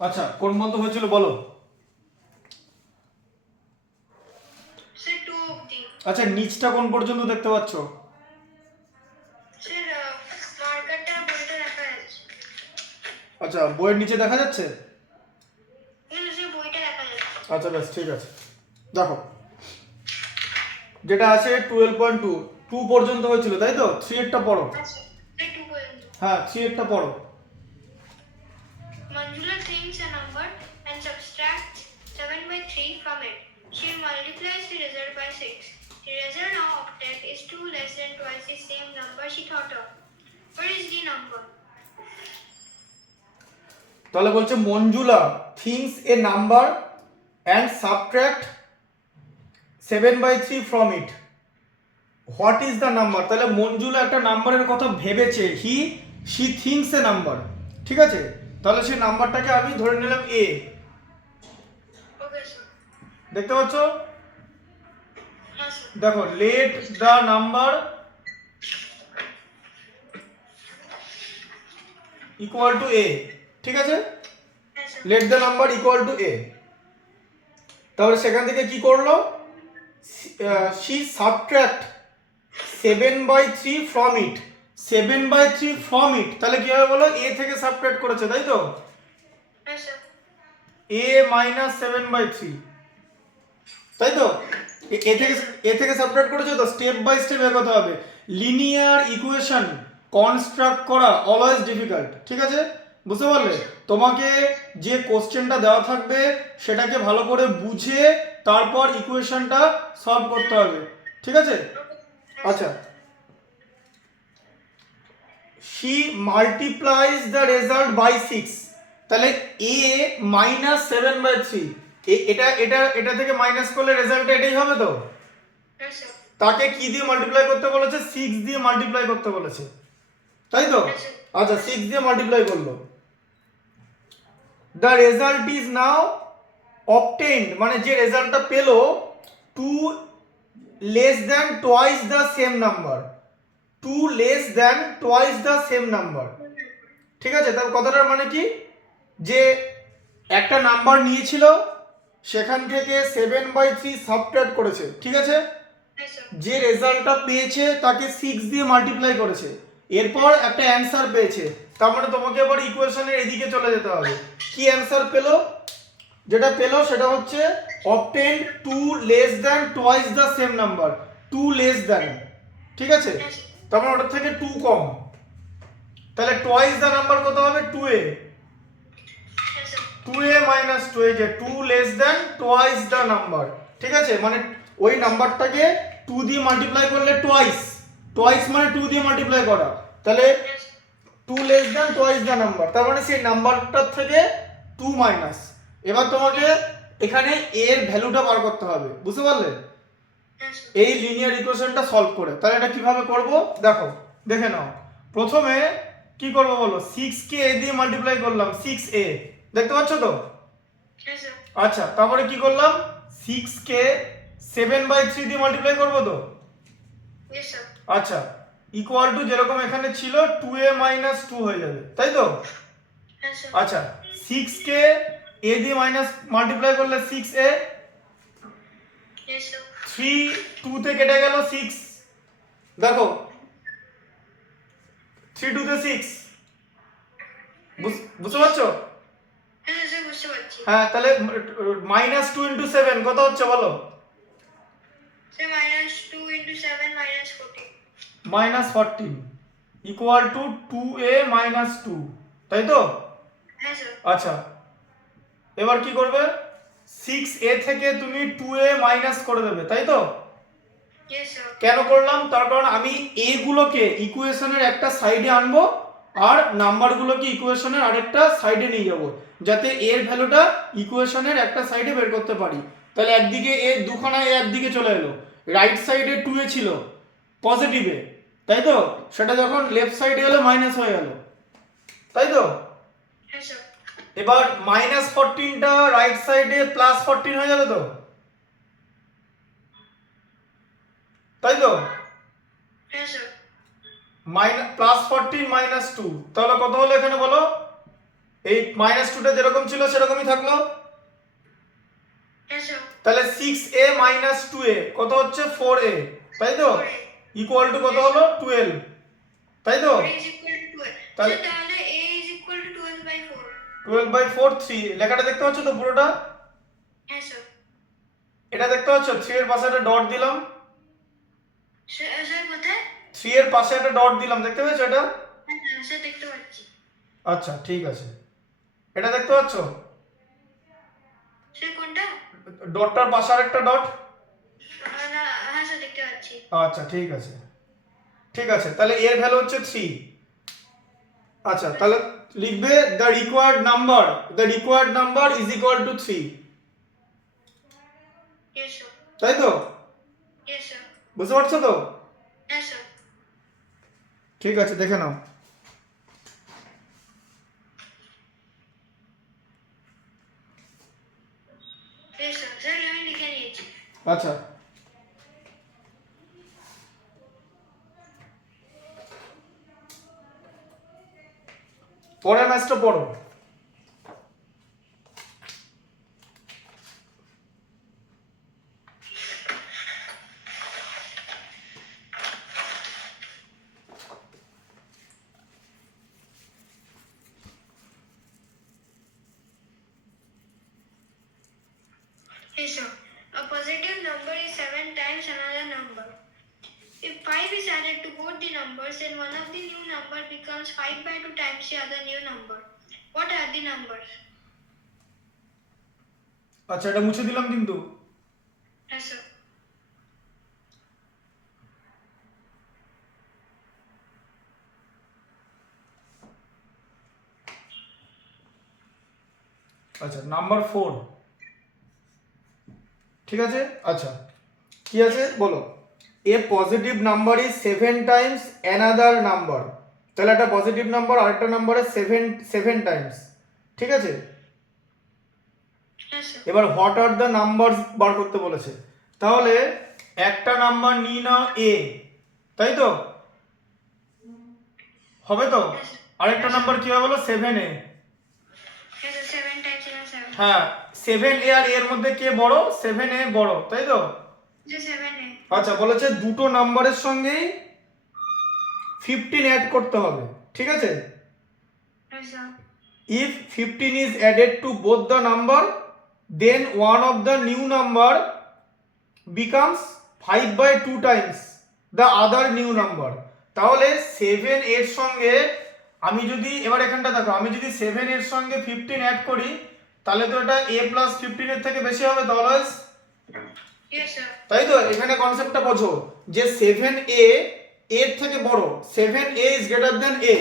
আচ্ছা কোন পর্যন্ত হয়েছিল বলো। স্যার 2 অবধি। আচ্ছা নিচটা কোন পর্যন্ত দেখতে পাচ্ছ? স্যার মার্কারটা বইটা দেখা যাচ্ছে। আচ্ছা বইয়ের নিচে দেখা যাচ্ছে? স্যার বইটা দেখা যাচ্ছে। আচ্ছা বেশ ঠিক আছে। দেখো যেটা আছে 12.2 2 পর্যন্ত হয়েছিল তাই তো? 3 এরটা পড়ো। আচ্ছা স্যার 2 পর্যন্ত। হ্যাঁ 3 এরটা পড়ো। Manjula thinks a number and subtracts 7 by 3 from it. She multiplies the result by 6. The result now obtained is 2 less than twice the same number she thought of. What is the number? তাহলে বলছে Manjula things A number and subtract 7/3 from it, what is the number? তাহলে মঞ্জুলা একটা নাম্বারের কথা ভেবেছে, she things A number, ঠিক আছে? তাহলে সেই নাম্বারটাকে আমি ধরে নিলাম এ। Okay, sir. দেখতে পাচ্ছ? Yes, sir. দেখো let the number equal to A, ঠিক আছে? Yes, sir. Let the number equal to A. তাহলে সেখান থেকে কি করলো? She subtract 7/3 from it, 7/3 from it, তাহলে কি হবে বলো? এ থেকে সাবট্রাক্ট করেছে তাই তো? Yes, sir. এ মাইনাস 7/3, তাই তো? এ থেকে সাবট্রাক্ট করেছে তো, স্টেপ বাই স্টেপ এগোতে হবে। লিনিয়ার ইকুয়েশন কনস্ট্রাক্ট করা অলওয়েজ ডিফিকাল্ট, ঠিক আছে? বুঝতে পারলে? তোমাকে যে কোশ্চেনটা দেওয়া থাকবে সেটাকে ভালো করে বুঝে তারপর ইকুয়েশনটা সলভ করতে হবে, ঠিক আছে? আচ্ছা শি মাল্টিপ্লাইজ দ্য রেজাল্ট বাই 6, তাহলে এ মাইনাস 7/3, এটা এটা এটা থেকে মাইনাস করলে রেজাল্ট এটাই হবে তো? Yes, sir. তাকে কি দিয়ে মাল্টিপ্লাই করতে বলেছে? 6 দিয়ে মাল্টিপ্লাই করতে বলেছে, তাই তো? আচ্ছা 6 দিয়ে মাল্টিপ্লাই করলো। The result is now obtained, মানে যে রেজাল্টটা পেলো 2 less than twice the same number, 2 less than twice the same number, ঠিক আছে? তার কথাটার মানে কি? যে একটা নাম্বার নিয়েছিল সেখান থেকে 7/3 সাবট্রাক্ট করেছে, ঠিক আছে? Yes, sir. যে রেজাল্টটা পেয়েছে তাকে 6 দিয়ে মাল্টিপ্লাই করেছে, এরপর একটা অ্যান্সার পেয়েছে, তার মানে তোমাকে এবার ইকুয়েশনের এদিকে চলে যেতে হবে। কি অ্যান্সার পেলো? যেটা পেলো সেটা হচ্ছে obtained 2 less than twice the same number, 2 less than, ঠিক আছে? তার মানে ওটার থেকে 2 কম, তাহলে টোয়াইস দ্য নাম্বার কত হবে? 2a, Yes, sir. 2a minus 2a, যে 2 less than twice the number, ঠিক আছে? মানে ওই নাম্বারটাকে 2 দিয়ে মাল্টিপ্লাই করলে টোয়াইস, টোয়াইস মানে 2 দিয়ে মাল্টিপ্লাই করা, তাহলে 2 less than twice the number, তার মানে সেই নাম্বারটার থেকে 2 মাইনাস। এবার তোমাকে এখানে a এর ভ্যালুটা বার করতে হবে, বুঝতে পারলে? Yes, sir. এই লিনিয়ার ইকুয়েশনটা সলভ করে। তাহলে এটা কিভাবে করব দেখো, দেখে নাও। প্রথমে কি করব বলো? 6 কে a দিয়ে মাল্টিপ্লাই করলাম, 6a, দেখতে পাচ্ছ তো? Yes, sir. আচ্ছা তারপরে কি করলাম? 6 কে 7/3 দিয়ে মাল্টিপ্লাই করব তো? Yes, sir. আচ্ছা ইকুয়াল টু যেরকম এখানে ছিল 2a মাইনাস 2 হয়ে যাবে, তাই তো? Yes, sir. আচ্ছা 6 কে a দিয়ে মাইনাস মাল্টিপ্লাই করলে 6a, Yes, sir. 3 2 তে কেটে গেল 6, দেখো 3 2 তে 6, বুঝতে পারছো? Yes, sir, বুঝতে পারছি। হ্যাঁ তাহলে মাইনাস 2 ইন্টু 7 কত হচ্ছে বলো? Sir, -2 into 7 -14. Minus 14 equal to 2a minus 2, তাই তো? Yes, sir. আচ্ছা এবার কি করবে? 6a থেকে তুমি 2a মাইনাস করে দেবে, তাই তো? Yes, sir. কেন করলাম? তার কারণ আমি a গুলোকে ইকুয়েশনের একটা সাইডে আনবো আর নাম্বারগুলোকে ইকুয়েশনের আরেকটা সাইডে নিয়ে যাব, যাতে এর ভ্যালুটা ইকুয়েশনের একটা সাইডে বের করতে পারি। তাহলে একদিকে এ দুখানা এ একদিকে চলে এলো, রাইট সাইডে 2a ছিল পজিটিভে, তাই তো? সেটা যখন লেফট সাইডে এলো মাইনাস হয়ে গেল, তাই তো? Yes, sir. এবার -14টা রাইট সাইডে +14 হয়ে যাবে তো, তাই তো? Yes, sir. +14 -2, তাহলে কত হলো এখানে বলো? এই -2টা যেরকম ছিল সেরকমই থাকলো। Yes, sir. তাহলে 6a - 2a কত হচ্ছে 4a, তাই তো? 4a. ইকুয়াল টু কত হলো 12, তাই তো? 4a is equal to 12. তাহলে So তাহলে a is equal to 12/4. 12/4 3 লেখাটা দেখতে পাচ্ছ তো পুরোটা? Yes, sir. এটা দেখতে পাচ্ছ 3 এর পাশে একটা ডট দিলাম, স্যার কোথায়? 3 এর পাশে একটা ডট দিলাম, দেখতে পেয়েছো এটা? হ্যাঁ স্যার দেখতে পাচ্ছি। আচ্ছা ঠিক আছে, এটা দেখতে পাচ্ছ স্যার কোনটা? ডটটার পাশে আরেকটা ডট? না হ্যাঁ স্যার দেখতে পাচ্ছি। আচ্ছা ঠিক আছে, ঠিক আছে, তাহলে এর ভ্যালু হচ্ছে 3। আচ্ছা তাহলে লিখবে the required number is equal to 3, yes sir. তাই তো? Yes sir. বুঝতে পারছো তো? হ্যাঁ স্যার। ঠিক আছে, দেখে নাও। Yes sir. স্যার আমি লিখে নিয়েছি। আচ্ছা পরের ম্যাচটা পড়ো। Yes, sir. A positive number is 7 times another number. If 5 is added to both the numbers, then one of the new number becomes 5/2 times the other new number. What are the numbers? আচ্ছা এটা মুছে দিলাম কিন্তু। Yes, sir. আচ্ছা number 4, ঠিক আছে। আচ্ছা কি আছে বলো? A positive number is 7 times another number. তাহলে একটা পজিটিভ নাম্বার আরেকটা নাম্বারে 7 টাইমস, ঠিক আছে। Yes, sir. এবার হোয়াট আর দ্য নাম্বারস বার করতে বলেছে। তাহলে একটা নাম্বার নিয়ে নাও এ, তাই তো? হবে তো? আরেকটা নাম্বার কি হবে বলো? 7a। Yes, sir. 7 times 7. হ্যাঁ 7a আর এর মধ্যে কে বড়? 7a বড়, তাই তো? Just 7a. আচ্ছা বলেছে দুটো নাম্বারের সঙ্গেই 15 অ্যাড করতে হবে, ঠিক আছে। Yes, sir. if 15 is added to both the number, then one of the new number becomes 5/2 times the other new number. তাহলে 7 এর সঙ্গে আমি যদি এবার এখানটা দেখো, আমি যদি 7 এর সঙ্গে 15 অ্যাড করি তাহলে তো এটা a প্লাস 15 এর থেকে বেশি হবে তো অলওয়েজ, Yes, sir. তাই তো? এখানে কনসেপ্টটা বোঝো যে 7a এর থেকে বড়, 7a is greater than a।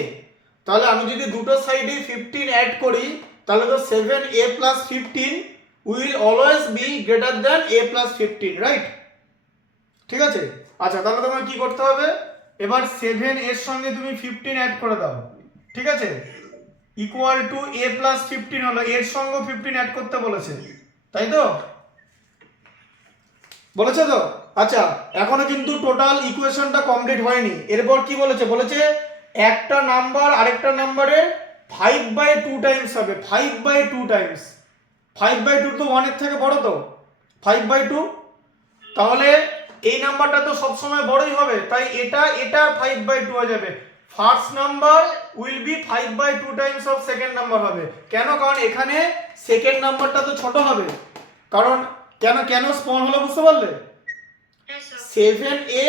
তাহলে আমি যদি দুটো সাইডে 15 অ্যাড করি তাহলে তো 7a plus 15 will always be greater than a plus 15, right? ঠিক আছে। আচ্ছা তাহলে তোমার কি করতে হবে? এবার 7 এর সঙ্গে তুমি 15 অ্যাড করে দাও, ঠিক আছে। ইকুয়াল টু a plus 15 হলো, এর সঙ্গে 15 অ্যাড করতে বলেছে, তাই তো? বলেছে তো? আচ্ছা এখনো কিন্তু টোটাল ইকুয়েশনটা কমপ্লিট হয়নি। এরপর কি বলেছে? বলেছে একটা নাম্বার আরেকটা নাম্বারের 5/2 টাইমস হবে, 5/2 টাইমস। 5/2 তো 1 এর থেকে বড় তো, 5/2। তাহলে এই নাম্বারটা তো সব সময় বড়ই হবে, তাই এটা 5/2 হয়ে যাবে। First number will be 5/2 Times of second number হবে। কেন? কারণ এখানে সেকেন্ড নাম্বারটা তো ছোট হবে। কারণ কেন স্মল হলো বুঝতে পারলে? Yes, sir. 7a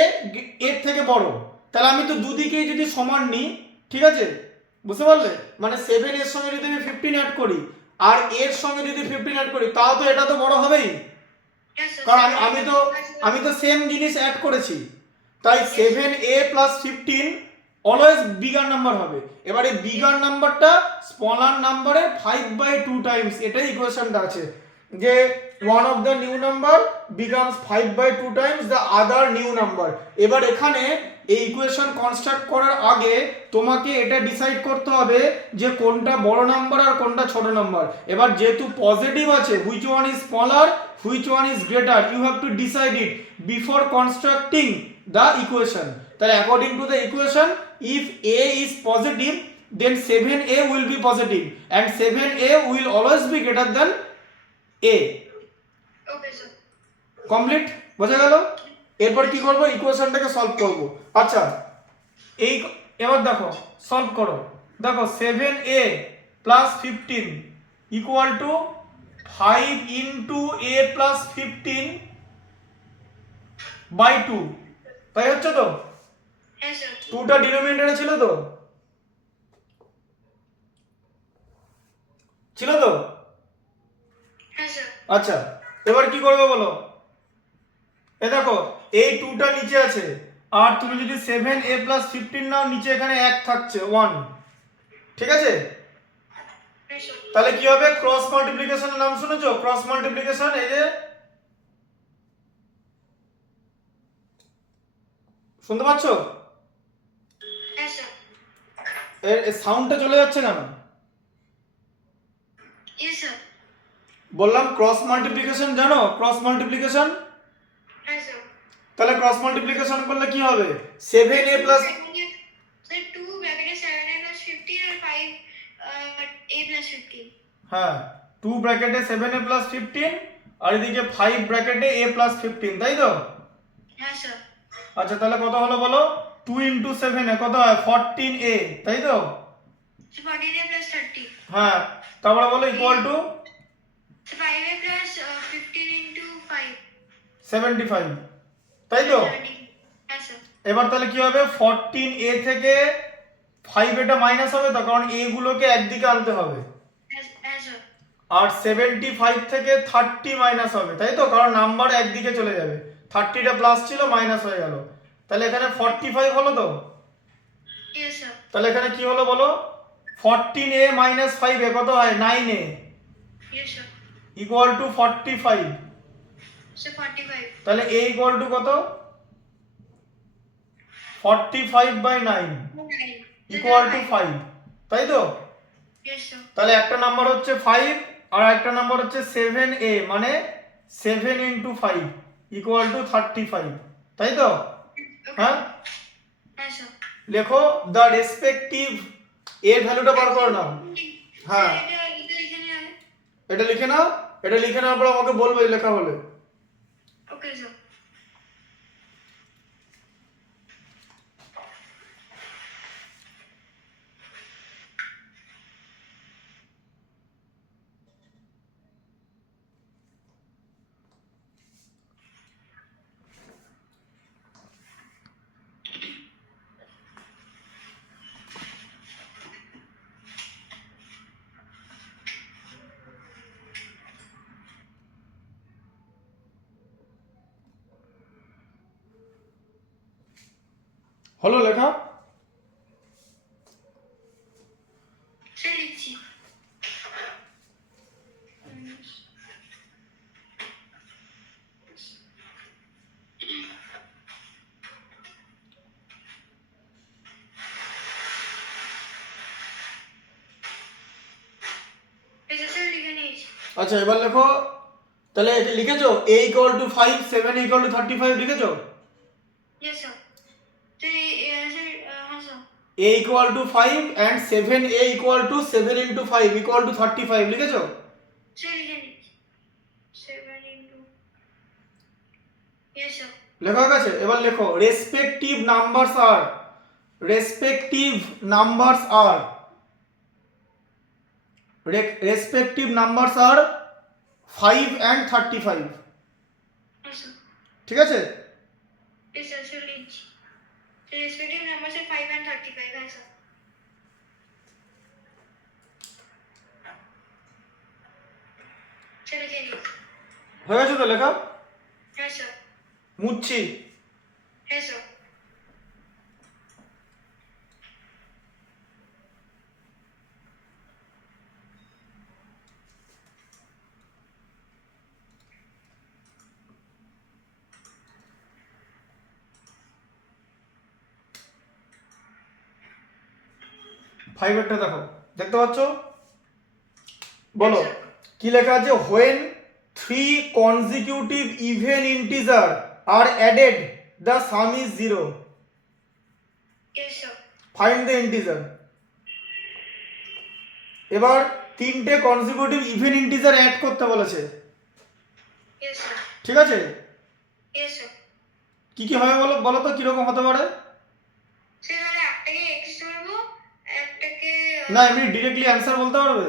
এর থেকে বড়, তাহলে আমি তো দুদিকেই যদি সমান নিই, ঠিক আছে, বুঝতে পারলে? মানে 7 এর সঙ্গে যদি আমি 15 অ্যাড করি আর এর সঙ্গে যদি 15 অ্যাড করি তাও তো এটা তো বড় হবেই, Yes, sir. কারণ আমি তো সেম জিনিস অ্যাড করেছি। তাই 7a plus 15 always bigger number হবে। এবারে বিগার নাম্বারটা স্মলার নাম্বারে 5/2 টাইমস, এটাই ইকুয়েশনটা আছে যে one of the new number becomes 5/2 times the other new number। এবার এখানে এই ইকুয়েশন কনস্ট্রাক্ট করার আগে তোমাকে এটা ডিসাইড করতে হবে যে কোনটা বড় নাম্বার আর কোনটা ছোট নাম্বার। এবার যেহেতু পজিটিভ আছে, which one is smaller, which one is greater, you have to decide it before constructing the equation। তাহলে according to the equation, if a is positive then 7a will be positive and 7a will always be greater than a. Okay, sir. Complete, বোঝা গেল? এরপর কি করব, ইকুয়েশনটাকে solve করব। আচ্ছা এই এবার দেখো সলভ করো, দেখো 7a plus 15 equal to 5 into a plus 15 by 2, তাই হচ্ছে তো? হ্যাঁ স্যার। 2টা ডিনোমিনেটরে ছিল তো? ছিল তো? হ্যাঁ স্যার। আচ্ছা এবার কি করবে বলো, এ দেখো এই 2টা নিচে আছে আর তুমি যদি 7a প্লাস 15 নাও নিচে এখানে 1 থাকছে 1, ঠিক আছে? হ্যাঁ স্যার। তাহলে কি হবে, ক্রস মাল্টিপ্লিকেশনের নাম শুনেছো? ক্রস মাল্টিপ্লিকেশন, এই যে শুনতে পাচ্ছ? হ্যাঁ স্যার। এর সাউন্ডটা চলে যাচ্ছে কেন? Yes sir. বললাম ক্রস মাল্টিপ্লিকেশন জানো? ক্রস মাল্টিপ্লিকেশন, হ্যাঁ স্যার। তাহলে ক্রস মাল্টিপ্লিকেশন করলে কি হবে, 7a প্লাস, স্যার 2 ব্র্যাকেটে 7a plus 15 R 5 a plus 15। হ্যাঁ 2 ব্র্যাকেটে 7a প্লাস 15 আর এদিকে 5 ব্র্যাকেটে a প্লাস 15, তাই তো? হ্যাঁ স্যার। আচ্ছা তাহলে কত হলো বলো, 2 ইন্টু 7 এ কত হয়, 14a, তাই তো? 14a plus 30। হ্যাঁ তারপরে বলো equal to 5a plus 15 into 5। 75, তাই তো? হ্যাঁ স্যার। এবার তাহলে কি হবে, 14a থেকে 5 এটা মাইনাস হবে তো, কারণ a গুলোকে একদিকে আনতে হবে, হ্যাঁ স্যার। আর 75 থেকে 30 মাইনাস হবে, তাই তো? কারণ নাম্বার একদিকে চলে যাবে, 30টা প্লাস ছিল মাইনাস হয়ে গেল, তাহলে এখানে 45 হলো তো? Yes sir. তাহলে এখানে কি হলো বলো, 14a মাইনাস 5a কত হয়, 9a yes sir. Equal two 45, sir 45। তাহলে a ইকুয়াল টু কত, 45 বাই 9 ইকুয়াল টু 5, তাই তো? Yes sir. তাহলে একটা নাম্বার হচ্ছে 5 আর একটা নাম্বার হচ্ছে 7a, মানে 7 ইন্টু 5 ইকুয়াল টু 35, তাই তো? হ্যাঁ হ্যাঁ স্যার। লেখো দ্য রেসপেক্টিভ এর ভ্যালুটা বার করে নাও। হ্যাঁ এটা লিখে নিয়ে আয়। এটা লিখে নাও, এটা লিখে নেওয়ার পর আমাকে বলবে লেখা হলে। Okay sir. হলো লেখা? স্যার লিখছি। স্যার লিখে নিয়েছি। আচ্ছা এবার লেখো, তাহলে এটা লিখেছো a equal to 5, 7 equal to 35 লিখেছো? Yes sir. স্যার স্যার হ্যাঁ sir. a equal to 5 and 7a equal to 7 into 5 equal to 35 লিখেছো? স্যার লিখে নিয়েছি। 7 into ইয়েস স্যার। লেখা হয়ে গেছে? এবার লেখো respective numbers are, respective numbers are, respective numbers are 5 and 35, হ্যাঁ স্যার। ঠিক আছে? Yes sir. স্যার লিখছি। Sir respective number sir 5 and 35। হ্যাঁ স্যার। স্যার লিখে নিয়েছি। হয়ে গেছে তো লেখা? হ্যাঁ স্যার। মুচ্ছি। হ্যাঁ স্যার। ফাইভেরটা দেখো, দেখতে পাচ্ছ? বলো কি লেখা আছে, when 3 consecutive even integer are added the sum is 0, yes sir. find the integer. এবার তিনটে কনজিকিউটিভ ইভেন ইন্টিজার অ্যাড করতে বলেছে, Yes, sir. ঠিক আছে? Yes, sir. কি কি হবে বলো বলো তো কিরকম হতে পারে? স্যার তাহলে একটাকে x ধরবো, একটাকে না এমনি ডিরেক্টলি অ্যান্সার বলতে পারবে?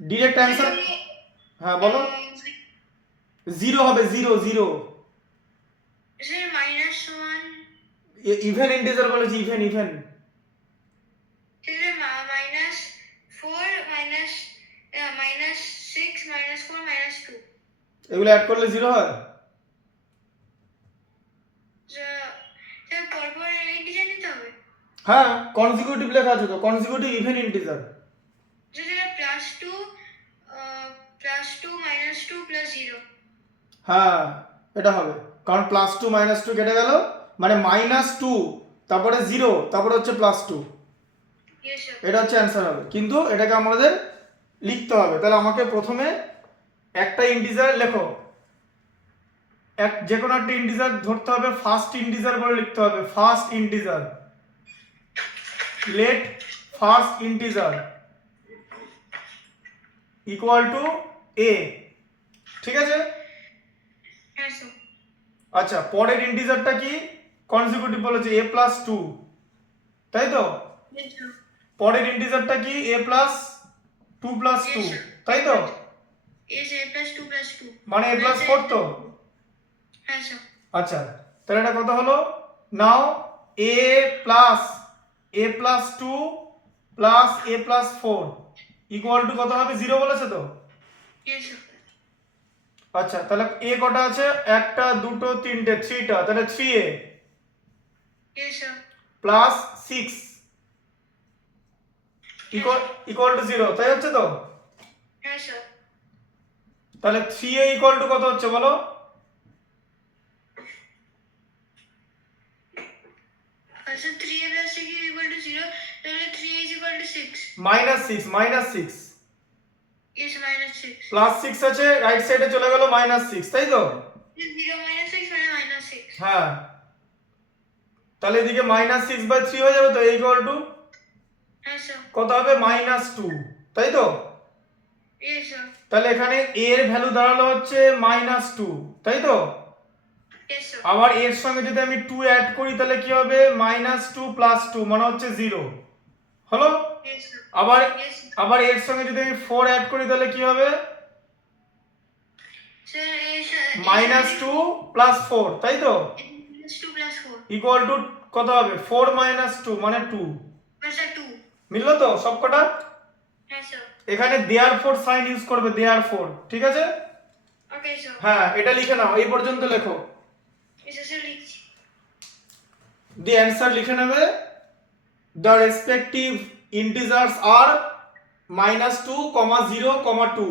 ডিরেক্ট অ্যান্সার, হ্যাঁ বলো। জিরো হবে, zero zero. Sir -1, even integer বলেছি, ইভেন ইভেন। স্যার -4 -6 -4 -2 এগুলো অ্যাড করলে জিরো হয়? স্যার পরপর ইন্টিজার নিতে হবে। হ্যাঁ কনজিকিউটিভ লেখা আছে তো, কনজিকিউটিভ ইভেন ইন্টিজার। স্যার +2 -2 +0 হ্যাঁ এটা হবে, কারণ +2 -2 কেটে গেল, মানে -2 তারপরে 0 তারপরে হচ্ছে +2, ইয়েস স্যার। এটা হচ্ছে অ্যান্সার হবে। কিন্তু এটাকে আমাদের লিখতে হবে, তাহলে আমাকে প্রথমে একটা ইন্টিজার লেখো, যে কোনো একটা ইন্টিজার ধরতে হবে, ফার্স্ট ইন্টিজার বলে লিখতে হবে, first integer, let first integer equal to a, ঠিক আছে? হ্যাঁ স্যার। আচ্ছা পরের ইন্টিজারটা কি কনজিকিউটিভ বলেছে a+2, তাই তো? Yes sir. পরের ইন্টিজারটা কি a+2+2, তাই তো? ইয়েস a+2 +2 মানে a+4 তো? হ্যাঁ স্যার। আচ্ছা তাহলে এটা কত হলো? নাও a+2 plus a+4 equal to কত হবে? 0 বলেছে তো? Yes sir. আচ্ছা তাহলে a কটা আছে? একটা দুটো তিনটে, 3টা, তাহলে 3a yes sir. Plus 6 equal to 0, তাই হচ্ছে তো? হ্যাঁ স্যার। তাহলে 3a ইকুয়াল টু কত হচ্ছে বলো? আচ্ছা 3a + 6 = 0, তাহলে 3a = 6। -6 ইয়েস -6। প্লাস 6 আছে, রাইট সাইডে চলে গেল -6, তাই তো? 0 -6 মানে -6। হ্যাঁ তাহলে এদিকে -6/3 হয়ে যাবে তো, ইকুয়াল টু হ্যাঁ স্যার। কত হবে? -2, তাই তো? Yes sir. তাহলে এখানে a এর ভ্যালু দাঁড়ালো হচ্ছে -2, তাই তো? Yes sir. আবার এর সঙ্গে যদি আমি 2 অ্যাড করি তাহলে কি হবে? -2 + 2 মানে হচ্ছে 0 হলো। Yes sir. আবার ইয়েস আবার এর সঙ্গে যদি আমি 4 অ্যাড করি তাহলে কি হবে? স্যার -2 + 4, তাই তো? -2 + 4 ইকুয়াল টু কত হবে? 4 - 2 মানে 2। স্যার 2। মিললো তো সবকটা? হ্যাঁ স্যার। এখানে দেয়ারফর সাইন ইউজ করবে, দেয়ারফর, ঠিক আছে? Okay sir. হ্যাঁ এটা লিখে নাও, এই পর্যন্ত লেখো, স্যার লিখছি। দি অ্যান্সার লিখে নেবে। The respective integers are -2, 0, 2।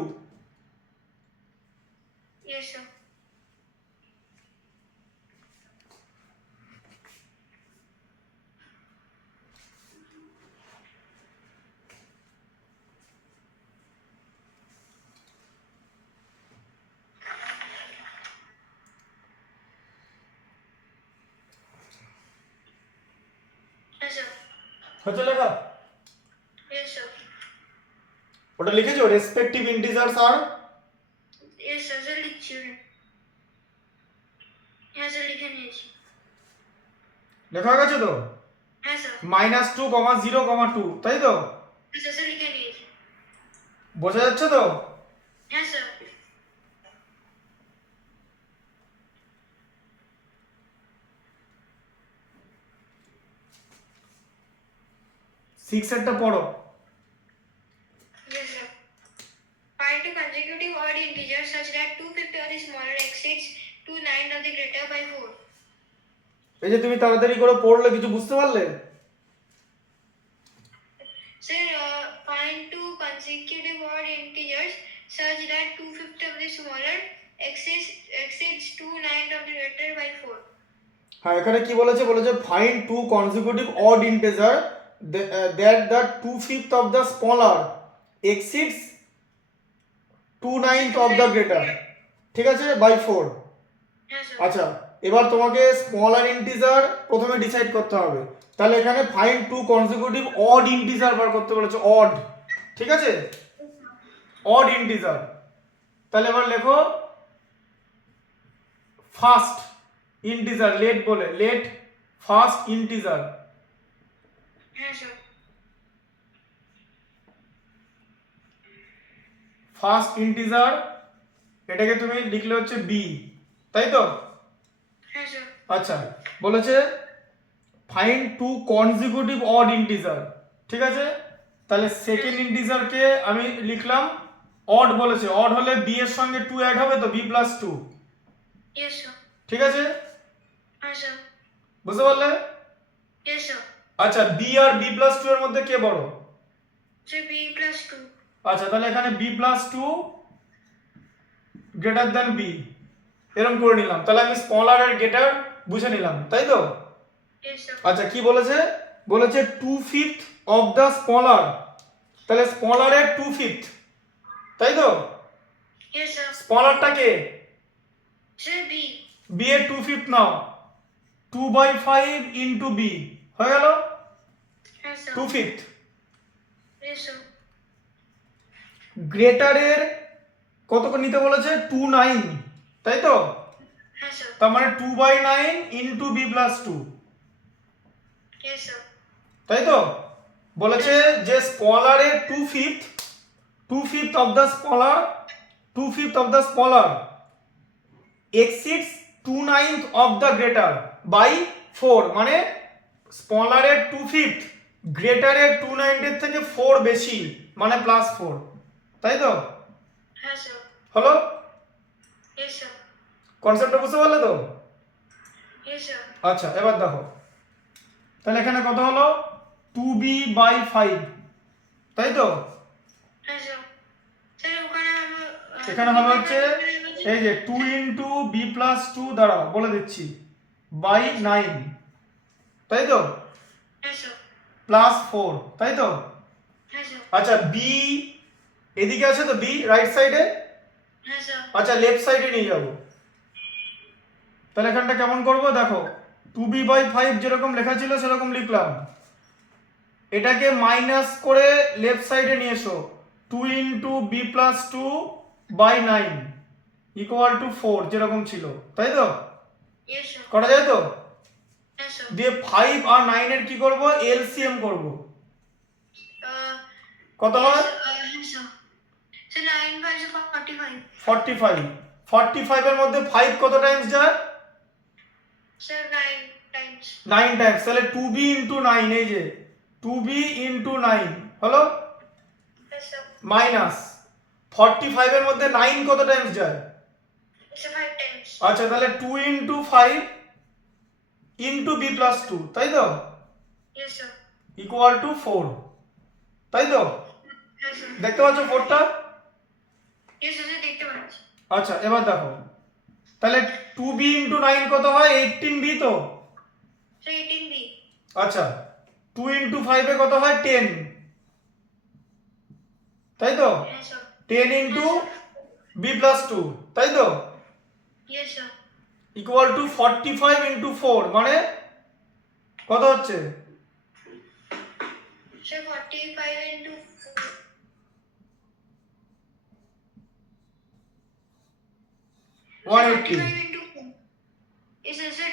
Yes sir. হ্যাঁ স্যার। হচ্ছে লেখা? Yes sir. ওটা লিখেছো? Respective integers are, yes sir. Sir লিখছি ওটা। হ্যাঁ স্যার লিখে নিয়েছি। লেখা হয়ে গেছে তো? হ্যাঁ স্যার। -2, 0, 2, তাই তো? স্যার স্যার লিখে নিয়েছি। বোঝা যাচ্ছে তো? হ্যাঁ স্যার। 6 এরটা পড়ো। Yes, sir. Find two consecutive odd integers such that 250 of the smaller exceeds 29 of the greater by 4. এই যে তুমি তাড়াতাড়ি করে পড়লে, কিছু বুঝতে পারলে? Sir, find two consecutive odd integers such that 250 of the smaller exceeds 29 of the greater by 4. হ্যাঁ এখানে কি বলেছে? বলেছে find two consecutive odd integer that the 2/5 of the smaller exceeds 2/9 of the greater, ঠিক আছে, বাই 4। Yes, sir. আচ্ছা এবার তোমাকে স্মলার ইন্টিজার প্রথমে ডিসাইড করতে হবে, তাহলে এখানে find two consecutive odd integer বার করতে বলেছে, অড, ঠিক আছে, অড ইন্টিজার। তাহলে এবার লেখো ফার্স্ট ইন্টিজার, লেট বলে, লেট ফার্স্ট ইন্টিজার, হ্যাঁ স্যার। ফার্স্ট ইন্টিজার এটাকে তুমি লিখলে হচ্ছে বি, তাই তো? হ্যাঁ স্যার। আচ্ছা, বলেছে find two consecutive odd integer, ঠিক আছে। তাহলে সেকেন্ড ইন্টিজারকে আমি লিখলাম অড, বলেছে অড হলে বি এর সঙ্গে 2 অ্যাড হবে তো, বি প্লাস 2, ইয়েস স্যার। ঠিক আছে, হ্যাঁ স্যার। বুঝতে পারলে? Yes sir. আচ্ছা, বি আর বি প্লাস 2 এর মধ্যে কে বড়? Sir B plus 2। আচ্ছা, তাহলে এখানে B plus 2 greater than B, এরকম করে নিলাম। তাহলে আমি স্মলার আর গ্রেটার বুঝে নিলাম, তাই তো? Yes sir. আচ্ছা, কি বলেছে? বলেছে 2/5 অফ দ্য স্মলার, তাহলে স্মলারের 2/5, তাই তো? Yes sir. স্মলারটা কে? Sir B. বি এর 2/5 নাও, 2/5 ইন্টু বি হয়ে গেল হ্যাঁ স্যার। 2/5। Yes sir. গ্রেটারের কত করে নিতে বলেছে? 2/9, তাই তো? হ্যাঁ স্যার। তার মানে 2/9 into B plus 2, yes sir. তাই তো? বলেছে যে স্মলারের 2/5 of the smaller, 2/5 of the smaller exceeds 2/9 of the greater by 4, মানে স্মলারের 2/5 গ্রেটারের 2/9 এর থেকে 4 বেশি, মানে প্লাস 4, তাই তো? হ্যাঁ স্যার। হলো? Yes sir. কনসেপ্টটা বুঝতে পারলে তো? Yes sir. আচ্ছা, এবার দেখো, তাহলে এখানে কত হলো? 2b/5, তাই তো? হ্যাঁ স্যার। স্যার ওখানে এখানে হবে হচ্ছে এই যে 2 ইন্টু বি প্লাস 2, দাঁড়াও বলে দিচ্ছি, বাই 9, তাই তো? হ্যাঁ স্যার। প্লাস 4, তাই তো? হ্যাঁ স্যার। আচ্ছা, বি এদিকে আছে তো, বি রাইট সাইডে, হ্যাঁ স্যার। আচ্ছা লেফট সাইডে নিয়ে যাব। তাহলে এখানটা কেমন করব দেখো, 2b/5 যেরকম লেখা ছিল সেরকম লিখলাম, এটাকে মাইনাস করে লেফট সাইডে নিয়ে এসো, 2 into B plus 2/9 equal to 4 যেরকম ছিল, তাই তো? Yes sir. করা যায় তো? হ্যাঁ স্যার। দিয়ে 5 আর 9 এর কি করব? এলসিএম করব, কত হয়? হ্যাঁ স্যার। Sir 9 by 45। 45, 45 এর মধ্যে 5 কত টাইমস যায়? Sir 9 Times. 9 টাইমস, তাহলে 2b ইন্টু 9, এই যে 2b ইন্টু 9 হলো, হ্যাঁ স্যার। মাইনাস 45 এর মধ্যে 9 কত টাইমস যায়? Sir 5 Times. আচ্ছা, তাহলে 2 ইন্টু 5 ইন্টু বি প্লাস 2, তাই তো? Yes sir. ইকুয়াল টু 4, তাই তো? হ্যাঁ স্যার। দেখতে পাচ্ছ 4টা? ইয়েস স্যার দেখতে পাচ্ছি। আচ্ছা, এবার দেখো, তাহলে 2b ইন্টু 9 কত হয়? 18b তো? Sir 18 B. আচ্ছা, 2 ইন্টু 5 এ কত হয়? 10, তাই তো? হ্যাঁ স্যার। 10 ইন্টু বি প্লাস 2, তাই তো? Yes sir. Equal two 45 into 4, মানে কত হচ্ছে? Sir 45 into 180, 45 into 4 is sir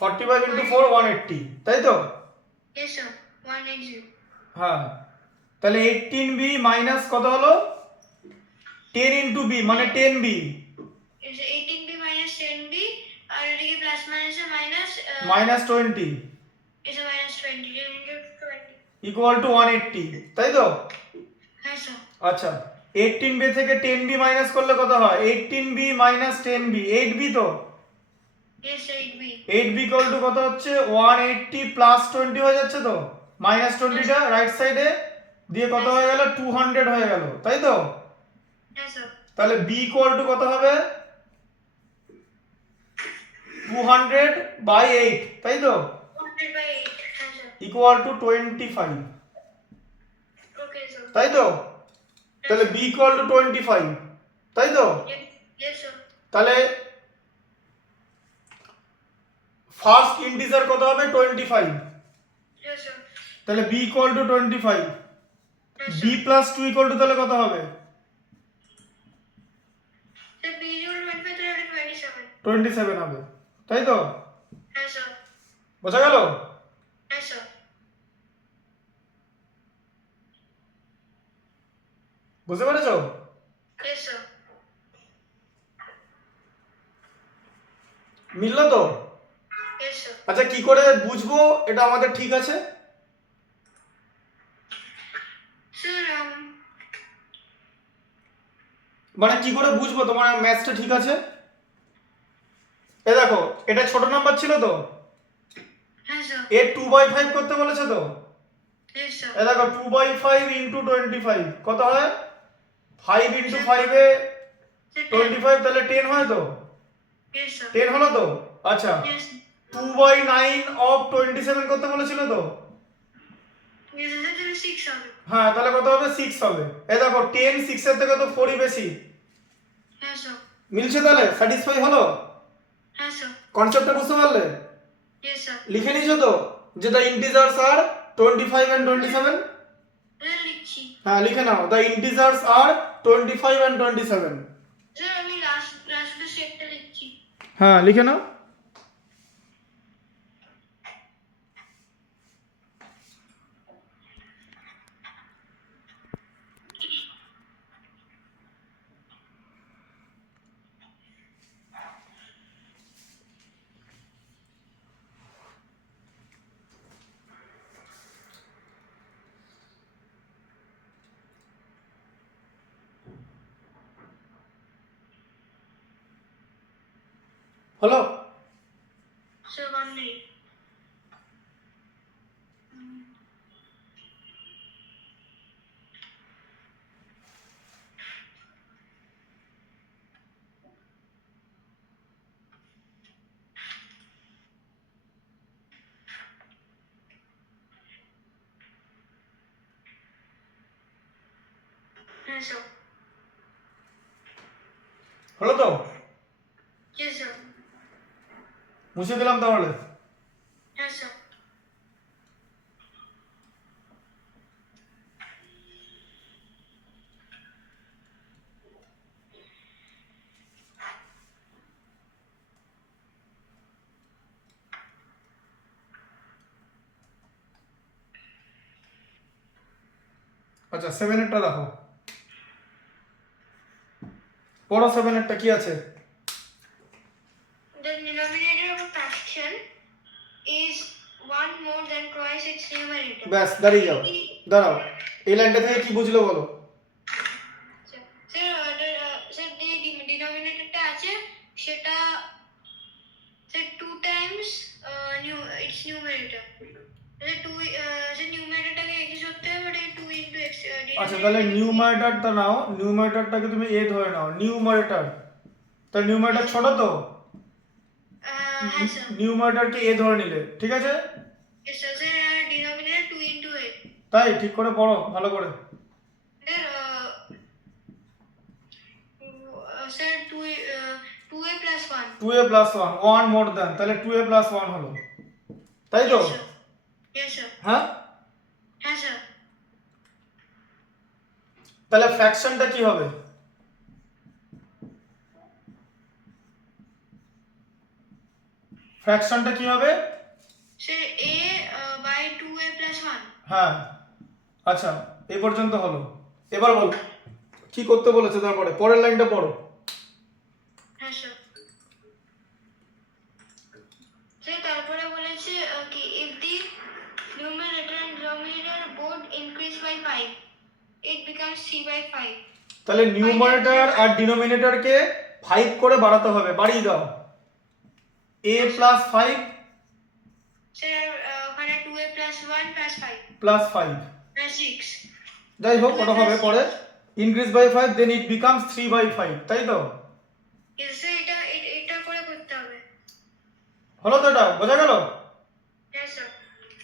45 into 4 180, তাই তো? Yes sir 180। হ্যাঁ, তাহলে 18b মাইনাস কত হলো? 10 ইন্টু বি, মানে 10b, is 18 B minus 10 B আর এদিকে plus minus minus minus 20 is minus 20 into 20। Equal to 180, তাই তো? হ্যাঁ স্যার। আচ্ছা, 18b থেকে 10b মাইনাস করলে কত হয়? 18b মাইনাস 10b, 8b তো? Yes sir 8 B. 8b equal to কত হচ্ছে? 180 প্লাস 20 হয়ে যাচ্ছে তো, মাইনাস 20টা রাইট সাইডে দিয়ে কত হয়ে গেল? 200 হয়ে গেল, তাই তো? হ্যাঁ স্যার। তাহলে b ইকুয়াল টু কত হবে? 200/8, তাই তো? 100 বাই 8। হ্যাঁ sir. Equal to 25, okay sir. তাই তো? তাহলে b ইকুয়াল টু 25, তাই তো? Yes sir. তাহলে ফার্স্ট ইন্টিজার কত হবে 25, Yes, sir. তাহলে b equal to 25, Yes, b sir. Plus 2 equal to তাহলে কত হবে Sir, B is equal to 25, 27. 27 হবে, তাই তো? Yes, sir. বোঝা গেল? Yes, sir. বুঝতে পেরেছো? Yes, sir. মিললো তো? Yes, sir. আচ্ছা কি করে বুঝবো এটা আমাদের ঠিক আছে? Sir, মানে কি করে বুঝবো তোমার ম্যাথসটা ঠিক আছে? এ দেখো এটা ছোট নাম্বার ছিল তো, yes, sir. এ 2/5 করতে বলেছে তো, Yes, sir. এ দেখো 2/5 ইন্টু 25 কত হয়? 5 ইন্টু 5 এ Sir, 25 তাহলে 10 হয় তো? yes, sir. 10 হলো তো? আচ্ছা Yes, sir. 2/9 অফ 27 করতে বলেছিল তো? Yes, sir. Then 6 হবে। হ্যাঁ তাহলে কত হবে? 6 হবে। এ দেখো 10 6 এর থেকে তো 4ই বেশি। Yes, sir. মিলছে তাহলে? স্যাটিসফাই হলো? Yes, sir. কনসেপ্টটা বুঝতে পারলে? Yes, sir. লিখে নিয়েছো তো যে the integers are 25 and 27? Sir, লিখছি। হ্যাঁ লিখে নাও the integers are 25 and 27। Sir, আমি লাস্টের স্টেপটা লিখছি। হ্যাঁ লিখে নাও। হলো? Sir, 1 minute. Yes, sir. হলো তো? Yes, sir. মুছে দিলাম তাহলে। Yes, sir. আচ্ছা 7 এরটা দেখো, পড়ো 7 এরটা কি আছে? The denominator of a fraction is 1 more than twice its numerator. ব্যাস দাঁড়িয়ে যাও, দাঁড়াও এই লাইনটা থেকে কি বুঝলে বলো? Sir, sir, যে denominatorটা আছে সেটা sir 2 times its numerator. Sir 2 sir numeratorটাকে x ধরতে হবে, but 2 into x. আচ্ছা তাহলে নিউমারেটরটা নাও, নিউমারেটরটাকে তুমি এ ধরে নাও, নিউমারেটর। তার নিউমারেটর ছোট তো, হ্যাঁ স্যার। নিউমারেটরকে এ ধরে নিলে, ঠিক আছে? Yes, sir. Sir, denominator 2 into a. তাই ঠিক করে পড়ো ভালো করে। Sir, 2a plus 1. 2a plus 1 1 more than, তাহলে 2a plus 1 হলো, তাই তো? Yes, sir. Yes, sir. হ্যাঁ হ্যাঁ স্যার। তাহলে ফ্র্যাকশনটা কি হবে? ফ্র্যাকশনটা কি হবে? Sir a by 2a plus 1. হ্যাঁ আচ্ছা এই পর্যন্ত হলো, এবার বল কি করতে বলেছে তারপরে পরের লাইনটা পড়ো। হ্যাঁ স্যার। স্যার তারপরে বলেছে কি if the numerator and denominator both increase by 5 it becomes 3 by 5. তাহলে নিউমারেটর আর ডিনোমিনেটরকে 5 করে বাড়াতে হবে, বাড়িয়ে দাও। a plus 5 স্যার ওখানে 2a plus 1 plus 5 plus 5 plus 6. যাই হোক ওটা হবে পরে, increase by 5 then it becomes 3 by 5, তাই তো? Yes, sir, এটা করে করতে হবে। হলো তো? এটা বোঝা গেল? Yes, sir.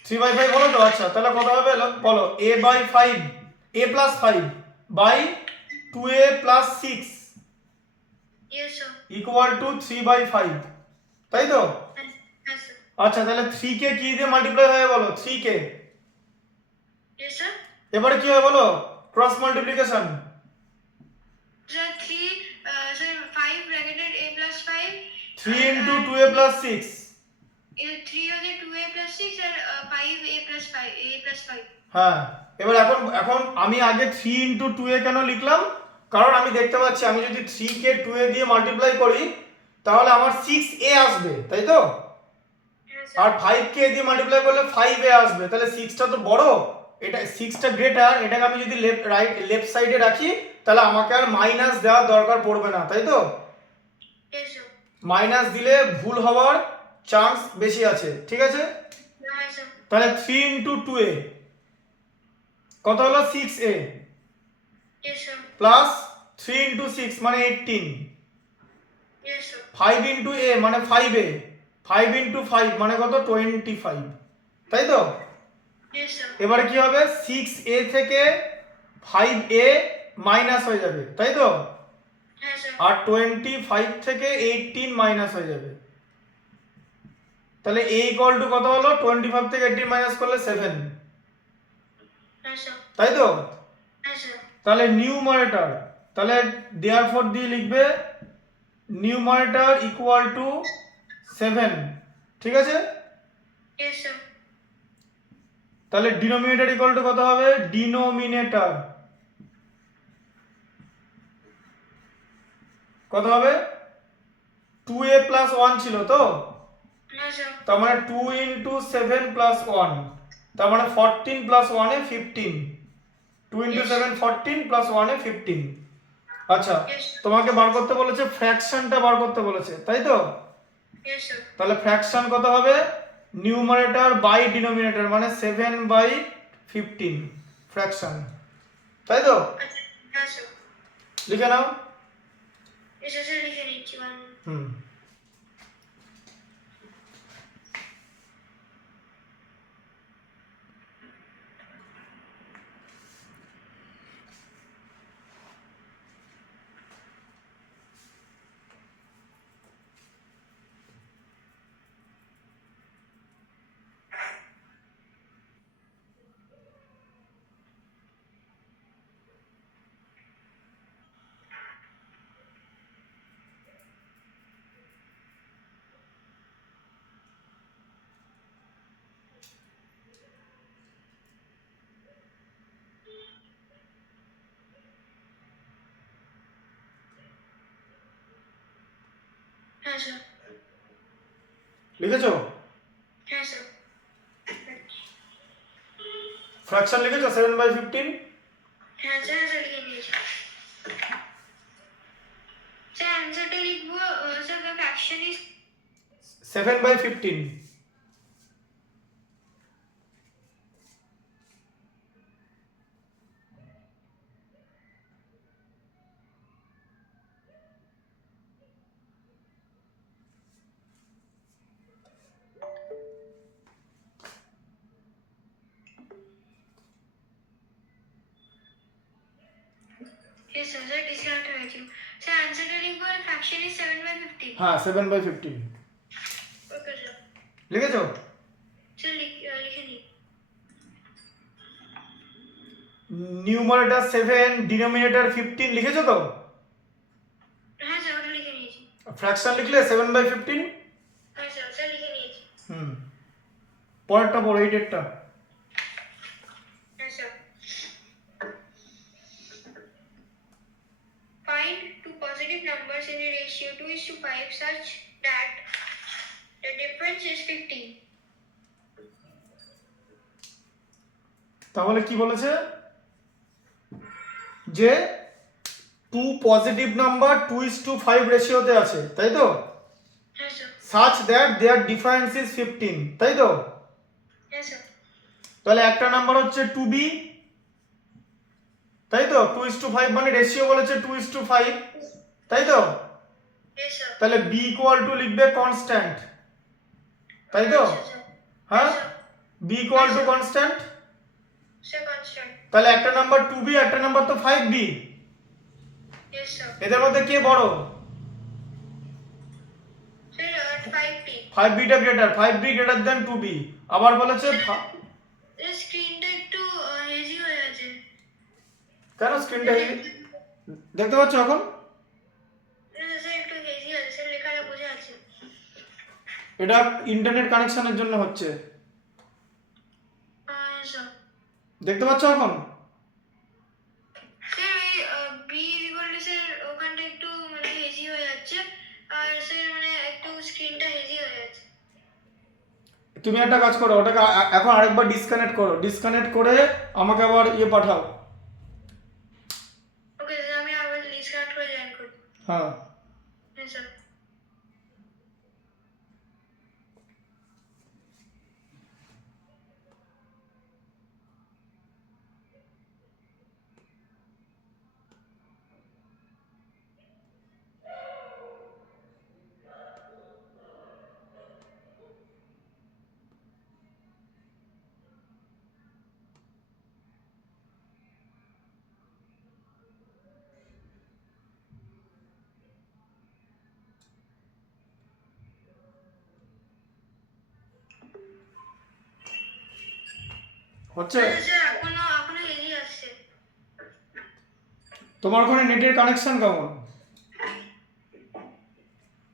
3 বাই 5 হলো তো? আচ্ছা তাহলে কত হবে বলো? a by 5 a plus 5 by 2a plus 6 Yes, sir. Equal to 3 by 5, তাই তো? Yes, sir. আচ্ছা তাহলে 3 কে কি দিয়ে মাল্টিপ্লাই হয় বলো? 3 কে Yes, sir. এবারে কি হয় বলো? Cross multiplication. Sir, 5 bracketed a plus 5. 3 into 2a plus 6. 3 on the 2a plus 6 and 5a plus 5. A plus 5. হ্যাঁ, এবার এখন এখন আমি আগে 3 ইন্টু 2a কেন লিখলাম? কারণ আমি দেখতে পাচ্ছি আমি যদি 3 কে 2a দিয়ে মাল্টিপ্লাই করি তাহলে আমার 6a আসবে, তাই তো? Yes, sir. আর 5 কে দিয়ে মাল্টিপ্লাই করলে 5a আসবে, তাহলে 6টা তো বড়, এটা 6টা গ্রেটার, এটাকে আমি যদি লেফট সাইডে রাখি তাহলে আমাকে আর মাইনাস দেওয়ার দরকার পড়বে না, তাই তো? Yes, sir. মাইনাস দিলে ভুল হওয়ার চান্স বেশি আছে, ঠিক আছে? Yes, sir. তাহলে 3 ইন্টু 2a কত হলো? 6a Yes, sir. Plus 3 into 6 মানে 18, Yes, sir. 5 ইন্টু a মানে 5a, 5 ইন্টু 5 মানে কত? 25, তাই তো? Yes, sir. এবারে কি হবে? 6a থেকে 5a মাইনাস হয়ে যাবে, তাই তো? Yes, sir. আর 25 থেকে 18 মাইনাস হয়ে যাবে, তাহলে a ইকুয়াল টু কত হলো? 25 থেকে 18 মাইনাস করলে 7, Yes, sir. তাই তো? Yes, sir. তাহলে নিউমারেটর, তাহলে দেয়ারফর দিয়ে লিখবে নিউমারেটর ইকুয়াল টু 7, ঠিক আছে? Yes, sir. তাহলে ডিনোমিনেটর ইকুয়াল টু কত হবে? ডিনোমিনেটর কত হবে? 2a প্লাস 1 ছিল তো, Yes, sir. তার মানে 2 ইন্টু 7 প্লাস 1, তার মানে 14 প্লাস 1 এ 15, 2 ইন্টু 7 14 প্লাস 1 এ 15। আচ্ছা, Yes. তোমাকে বার করতে বলেছে, ফ্র্যাকশনটা বার করতে বলেছে, তাই তো? Yes, sir. তাহলে ফ্র্যাকশন কত হবে? নিউমারেটর বাই ডিনোমিনেটর মানে 7/15 ফ্র্যাকশন, তাই তো? Yes, sir. লিখে নাও। Yes, sir. লিখে নিচ্ছি one. হুম, Yes, sir. লিখেছো? Yes, sir. ফ্র্যাকশন লিখেছো 7/15? Yes, sir. লিখে নিয়েছি। Sir, answerটা লিখবো। Sir, the fraction is 7/15। yes, sir. Sir, disconnect হয়েছিল। Sir, answerটা লিখবো আর fraction is 7/15. হ্যাঁ 7/15 Okay, sir. লিখেছো? Sir, লিখে নিই। নিউমারেটর 7 ডিনোমিনেটর 15 লিখেছো তো? হ্যাঁ, স্যার, ওটা লিখে নিয়েছি। ফ্র্যাকশন লিখলে 7/15। হ্যাঁ, স্যার, স্যার লিখে নিয়েছি। হুম, পরেরটা পড়ো, এই ডেটটা। হ্যাঁ, sir. Find two positive numbers in a ratio 2:5 such that the difference is 15. তাহলে কি বলেছে? যে টু পজিটিভ নাম্বার 2:5 রেশিওতে আছে, তাই তো? হ্যাঁ, sir. such that their difference is 15, তাই তো? হ্যাঁ, স্যার। তাহলে একটা নাম্বার হচ্ছে 2b, তাই তো? 2:5 মানে রেশিও বলেছে 2:5, তাই তো? Yes, sir. তাহলে b ইকুয়াল টু লিখবে কনস্ট্যান্ট, তাই তো? Yes, sir. হ্যাঁ, b equal to constant. Sir, constant. তাহলে একটা নাম্বার 2b, একটা নাম্বার তো 5b, Yes, sir. এদের মধ্যে কে বড়? Sir, 5p. 5b টা greater, 5b greater than 2b। আবার বলেছে স্ক্রিনটা একটু হেজি হয়ে আছে। কেন স্ক্রিনটা দেখতে পাচ্ছ এখন? স্যার একটু হেজি আছে স্যার, লেখাটা বোঝা যাচ্ছে। এটা ইন্টারনেট কানেকশনের জন্য হচ্ছে। স্যার দেখতে পাচ্ছ এখন? স্যার ওই বি ইকুয়াল টু স্যার ওখানটা একটু মানে হেজি হয়ে যাচ্ছে, আর স্যার মানে একটু স্ক্রিনটা হেজি হয়ে যাচ্ছে। তুমি একটা কাজ করো, ওটাকে এখন আরেকবার ডিসকানেক্ট করো, ডিসকানেক্ট করে আমাকে আবার পাঠাও। ওকে স্যার, আমি আবার ডিসকানেক্ট করে জয়েন করি। হ্যাঁ হ্যাঁ স্যার। হচ্ছে? স্যার এখনো হেজি আসছে। তোমার ওখানে নেটের কানেকশন কেমন?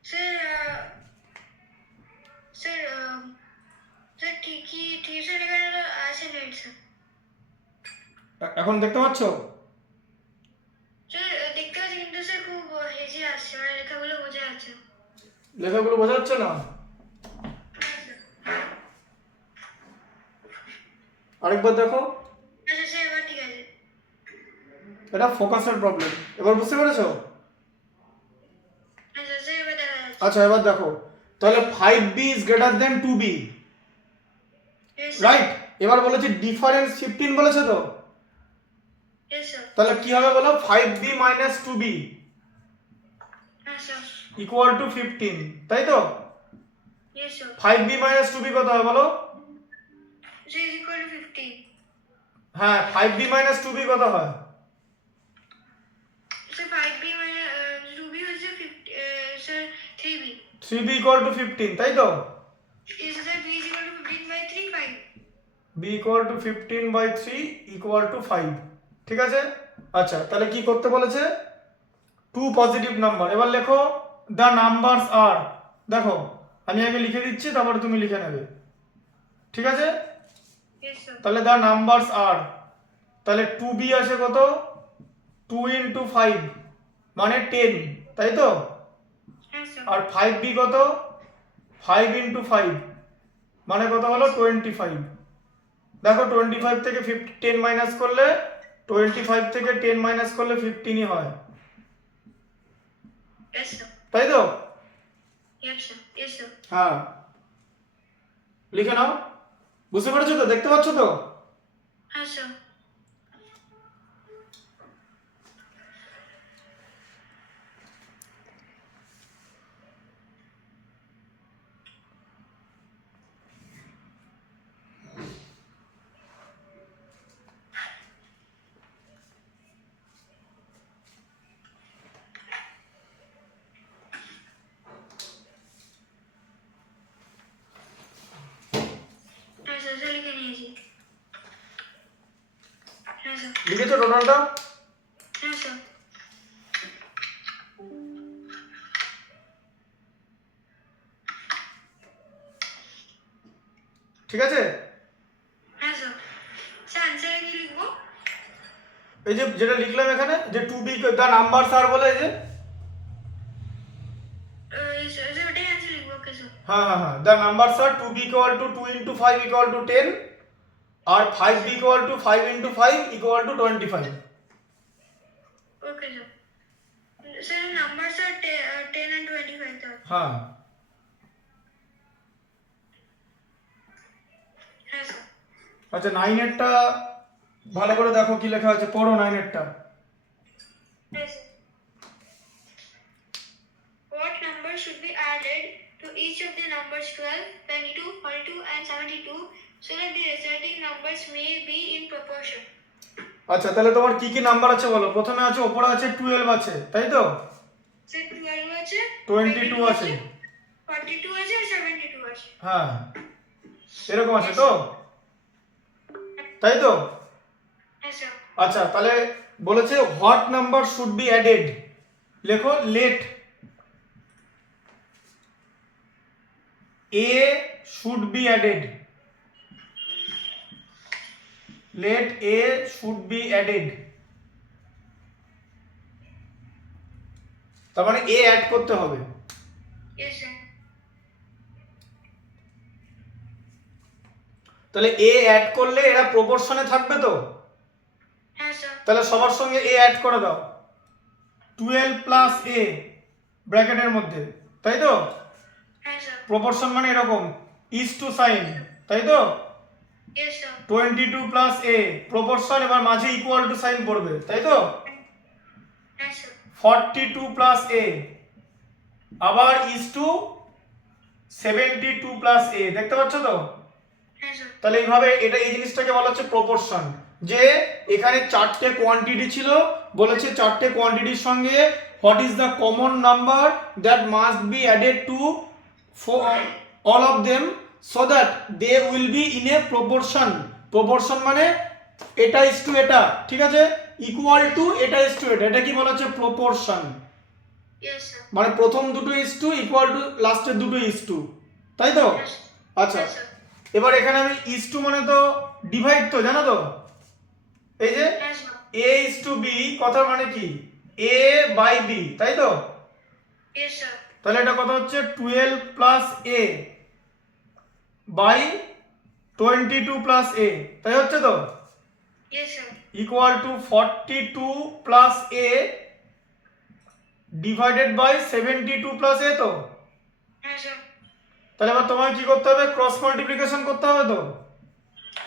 স্যার স্যার স্যার ঠিকই স্যার, এখানে আছে নেট স্যার। এখন দেখতে পাচ্ছ? স্যার দেখতে পাচ্ছি, কিন্তু স্যার খুব হেজি আসছে, মানে লেখাগুলো বোঝা যাচ্ছে না। লেখাগুলো বোঝা যাচ্ছে না? আরেকবার দেখো। আচ্ছা স্যার, এবার ঠিক আছে। এটা ফোকাসের প্রবলেম। এবার বুঝতে পেরেছো? আচ্ছা স্যার, এবার দেখা যাচ্ছে। আচ্ছা এবার দেখো, তাহলে 5b is greater than 2b, Yes, sir. Right? এবার বলেছে ডিফারেন্স 15 বলেছে তো, Yes, sir. তাহলে কি হবে বলো? 5b minus 2b Yes, sir. Equal to 15, তাই তো? Yes, sir. 5b minus 2b কত হয় বলো? So is equal to 15. হ্যাঁ, 5b মাইনাস 2b কত হয়? So 5b minus 2b is 50. Sir 3b. 3b equal to 15, তাই তো? Is sir b is equal to 15 by 3 5. b equal to 15 by 3 equal to 5, ঠিক আছে? আচ্ছা তাহলে কি করতে বলেছে? Two positive number. এবার লেখো দ্য নাম্বারস আর, দেখো আমি আগে লিখে দিচ্ছি, তারপরে তুমি লিখে নেবে, ঠিক আছে? Yes, sir. তাহলে দ্য নাম্বারস আর, তাহলে 2b আছে কত? 2 ইন্টু 5 মানে 10, তাই তো? Yes, sir. আর 5b কত? 5 ইন্টু 5 মানে কত হলো? 25। দেখো 25 থেকে 10 মাইনাস করলে, 25 থেকে 10 মাইনাস করলে 15ই হয়, Yes, sir. তাই তো? Yes, sir. Yes, sir. হ্যাঁ, লিখে নাও। বুঝতে পেরেছো তো? দেখতে পাচ্ছ তো? Yes, sir. Yes, sir. Sir লিখে নিয়েছি। Yes, sir. লিখেছো টোটালটা? Yes, sir. ঠিক আছে? Yes, sir. Sir answer কি লিখবো? এই যে যেটা লিখলাম এখানে, যে 2b দ্য নাম্বারস আর বলে, এই যে Yes, sir. Sir ওটাই answer লিখবো। Okay, sir. হ্যাঁ হ্যাঁ হ্যাঁ, the numbers are 2b equal to 2 into 5 equal to 10, আর 5b equal to 5 into 5 equal to 25। Okay, sir. Sir numbers are 10 and 25 sir. হ্যাঁ Yes, sir. আচ্ছা, 9 এরটা ভালো করে দেখো কি লেখা আছে, পড়ো 9 এরটা। Yes, sir. What number should be added to each of the numbers 12, 22, 42 and 72 so that the resulting numbers may be in proportion? আচ্ছা তাহলে তোমার কি কি নাম্বার আছে বলো? প্রথমে আছে, ওপরে আছে 12 আছে, তাই তো? Sir 12 আছে, 22 আছে, 42 আছে আর 72 আছে। হ্যাঁ এরকম আছে তো, তাই তো? হ্যাঁ স্যার। আচ্ছা তাহলে বলেছে what number should be added, লেখো let A should be added, let A should be added, তার মানে এ অ্যাড করতে হবে। Yes sir. তাহলে এ অ্যাড করলে এরা প্রপোর্শনে থাকবে তো, হ্যাঁ স্যার। তাহলে সবার সঙ্গে এ অ্যাড করে দাও, 12 প্লাস এ ব্র্যাকেটের মধ্যে, তাই তো? হ্যাঁ স্যার। প্রপোর্শন মানে এরকম ইজ টু সাইন, তাই তো? Yes sir. 22 প্লাস এ প্রপোর্শন, এবার মাঝে ইকুয়াল টু সাইন পড়বে, তাই তো? হ্যাঁ স্যার। 42 প্লাস এ আবার ইজ টু 72 প্লাস এ, দেখতে পাচ্ছ তো? হ্যাঁ স্যার। তাহলে এইভাবে এটা এই জিনিসটাকে বলা হচ্ছে প্রপোর্শন, যে এখানে চারটে কোয়ান্টিটি ছিল, বলেছে চারটে কোয়ান্টিটির সঙ্গে what is the common number that must be added to all of them so that they will be in a proportion. Proportion মানে এটা ইজ টু এটা, ঠিক আছে, ইকুয়াল টু এটা ইজ টু এটা, এটা কি বলা হচ্ছে প্রপোর্শন, ইয়েস স্যার। মানে প্রথম দুটো ইজ টু ইকুয়াল টু লাস্টের দুটো ইজ টু, তাই তো? আচ্ছা হ্যাঁ স্যার। এবার এখানে আমি ইজ টু মানে তো ডিভাইড, তো জানো তো, এই যে হ্যাঁ sir. A is to B কথা মানে কি এ বাই বি, তাই তো? Yes sir. তাহলে এটা কথা হচ্ছে 12 plus A by 22 plus A, তাই হচ্ছে তো, yes sir. Equal to 42 plus A divided by 72 plus A, তো? হ্যাঁ স্যার। তাহলে এবার তোমায় কি করতে হবে, ক্রস মাল্টিপ্লিকেশন করতে হবে তো,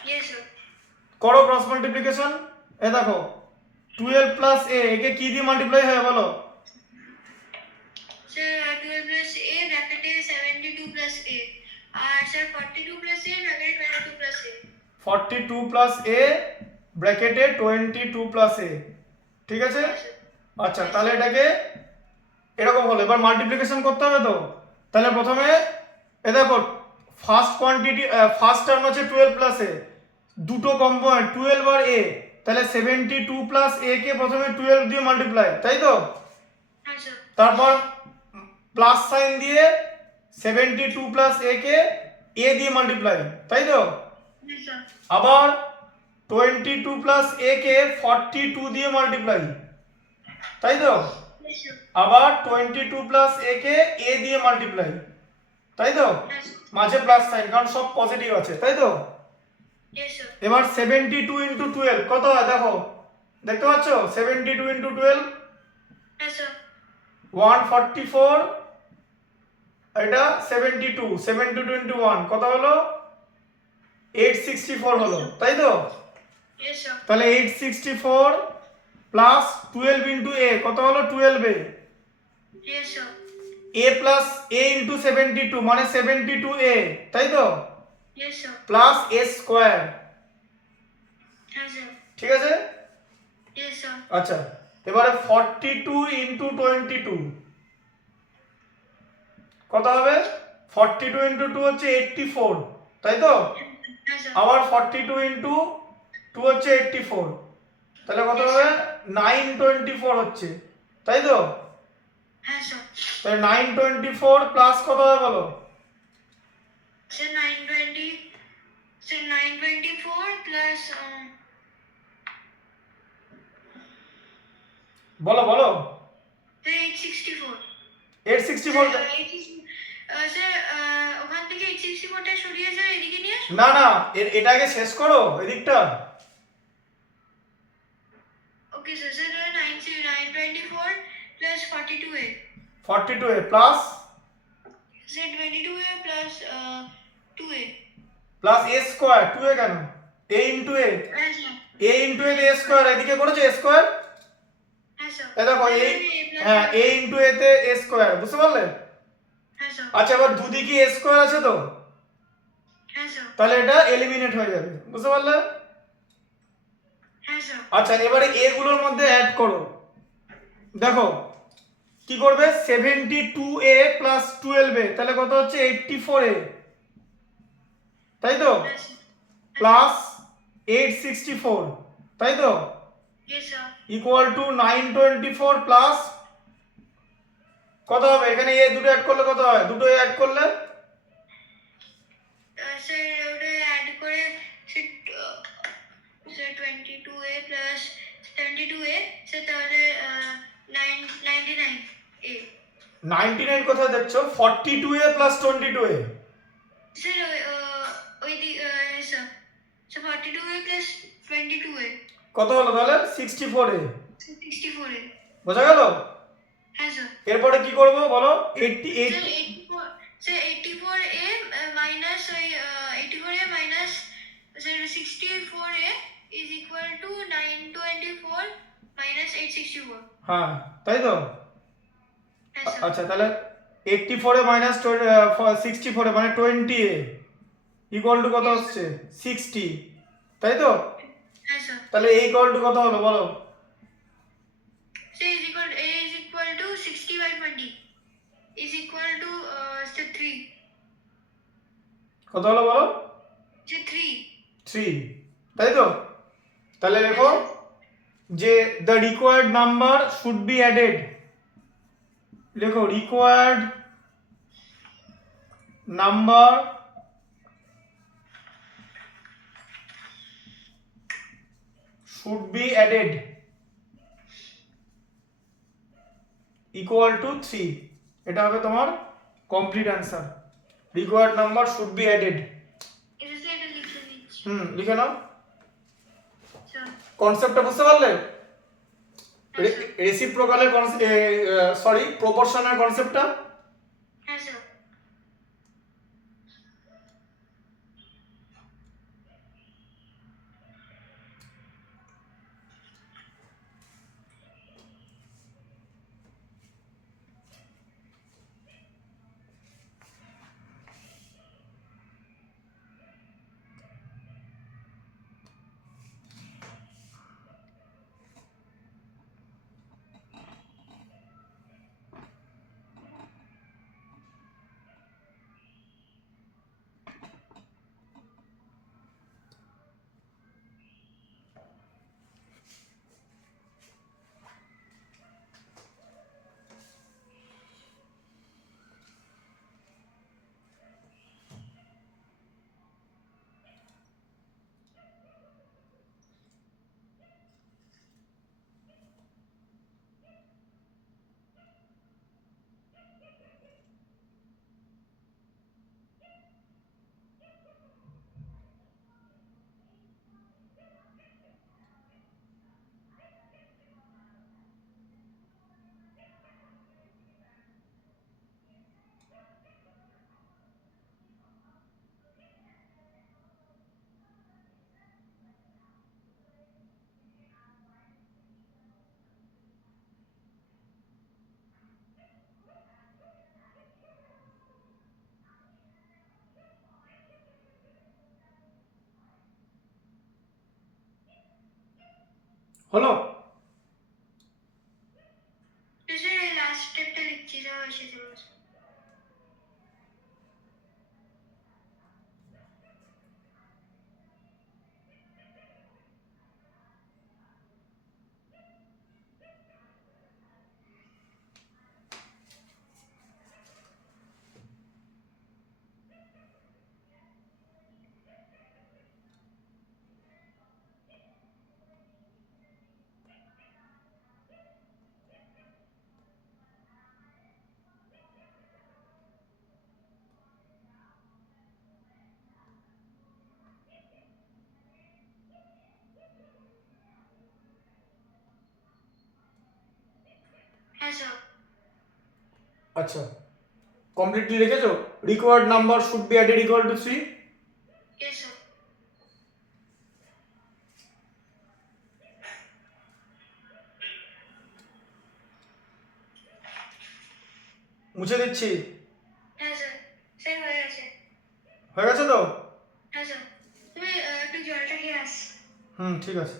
ইয়েস স্যার। করো ক্রস মাল্টিপ্লিকেশন। এ দেখো 12 প্লাস এ একে কি দিয়ে মাল্টিপ্লাই হয় বলো? স্যার 12 প্লাস এ ব্র্যাকেটে 72 প্লাস এ আর স্যার 42 প্লাস এ ব্র্যাকেটে 22 প্লাস এ। 42 প্লাস এ ব্র্যাকেটে 22 প্লাস এ, ঠিক আছে? আচ্ছা তাহলে এটাকে এরকম হলো, এবার মাল্টিপ্লিকেশন করতে হবে তো। তাহলে প্রথমে এ দেখো ফার্স্ট কোয়ান্টিটি ফার্স্ট টার্ম আছে 12 প্লাস এ, দুটো কম্পোনেন্ট 12 আর এ, তাহলে 72 প্লাস এ কে প্রথমে 12 দিয়ে মাল্টিপ্লাই, তাই তো? হ্যাঁ স্যার। তারপর প্লাস সাইন দিয়ে 72 প্লাস এ কে এ দিয়ে মাল্টিপ্লাই, তাই তো? হ্যাঁ স্যার। আবার 22 প্লাস এ কে 42 দিয়ে মাল্টিপ্লাই, তাই তো? Yes sir. আবার 22 প্লাস এ কে এ দিয়ে মাল্টিপ্লাই, তাই তো? হ্যাঁ স্যার। মাঝে প্লাস সাইন, কারণ সব পজিটিভ আছে, তাই তো? Yes sir. এবার 72 ইন্টু 12 কত হয় দেখো, দেখতে পাচ্ছ 72 ইন্টু 12 হ্যাঁ স্যার। 144, এটা 72, 72 ইন্টু 1 কত হলো 864 হলো, তাই তো? Yes sir. তাহলে 864 প্লাস 12 ইন্টু এ কত হলো 12 এ, ইয়েস স্যার। এ প্লাস এ ইন্টু 72 মানে 72 এ, তাই তো? Yes sir. Plus A square, হ্যাঁ স্যার। ঠিক আছে? Yes sir. আচ্ছা এবারে 42 ইন্টু 22 কত হবে, 42 ইন্টু 2 হচ্ছে 84, তাই তো? হ্যাঁ স্যার। আবার 42 ইন্টু 2 হচ্ছে 84, তাহলে কত হবে 924 হচ্ছে, তাই তো? হ্যাঁ স্যার। তাহলে 924 প্লাস কত হবে বলো? স্যার 920 স্যার 924 প্লাস বলো বলো। স্যার 864 864, স্যার ওখান থেকে 864 টা সরিয়ে স্যার এদিকে নিয়ে আসুন। না না এটা আগে শেষ করো এদিকটা। Okay sir. Sir 924 plus 42a 42 A plus sir 22a plus 2a। Plus A square, 2 A কেন, এ ইন্টু এ, হ্যাঁ sir. A into A A square এদিকে করেছো এ স্কোয়ার, হ্যাঁ স্যার। এই দেখো এ, হ্যাঁ এ ইন্টু এ তে এ স্কোয়ার, বুঝতে পারলে? হ্যাঁ স্যার। আচ্ছা এবার দুদিকে এ স্কোয়ার আছে তো, হ্যাঁ স্যার। তাহলে এটা এলিমিনেট হয়ে যাবে, বুঝতে পারলে? হ্যাঁ স্যার। আচ্ছা এবারে এ গুলোর মধ্যে অ্যাড করো, দেখো কি করবে 72a প্লাস 12a, তাহলে কত হচ্ছে 84a, তাই তো, Yes, sir. প্লাস 864, তাই তো, Yes, sir. Equal two 924 plus কত হবে, এখানে এ দুটো অ্যাড করলে কত হয়, দুটো অ্যাড করলে Sir, ওটা add করে sir 22a plus 72a, sir তাহলে 99a. 99 কোথায় দেখছো, 42a প্লাস 22a, Sir, ওই দিক sir, sir 42a plus 22a, কত হলো তাহলে 64a, 64a. বোঝা গেল। হ্যাঁ স্যার। এরপরে কি করব বলো, 88, স্যার 84, স্যার 84a minus ওই 84a minus sir 64a is equal to 924 minus 864. হ্যাঁ তাই তো, হ্যাঁ স্যার। আচ্ছা তাহলে 84 এ মাইনাস 64 এ মানে 20 এ ইকুয়াল টু কত হচ্ছে 60, তাই তো, হ্যাঁ স্যার। তাহলে এই ইকুয়াল টু কত হলো বলো, Say a is equal to 60 by 20 is equal to say 3. কত হলো বলো Say 3. 3, তাই তো, তাহলে দেখো যে the required number should be added, লেখো required number should be added equal to 3, এটা হবে তোমার complete answer, required number should be added. এটা স্যার এটা লিখে দিচ্ছি। লিখে নাও, স্যার। কনসেপ্টটা বুঝতে পারলে, হ্যাঁ স্যার। রেসিপ্রোকালের সরি প্রপোর্শনের কনসেপ্টটা। হ্যাঁ স্যার। হলো, স্যার এই লাস্ট স্টেপটা লিখছি স্যার এসে যাবে। হ্যাঁ স্যার। আচ্ছা কমপ্লিটলি লিখেছো, required number should be added equal to 3, yes sir. মুছে দিচ্ছি, হ্যাঁ স্যার। স্যার হয়ে গেছে। হয়ে গেছে তো, হ্যাঁ স্যার। তুমি একটু জলটা খেয়ে আস। ঠিক আছে।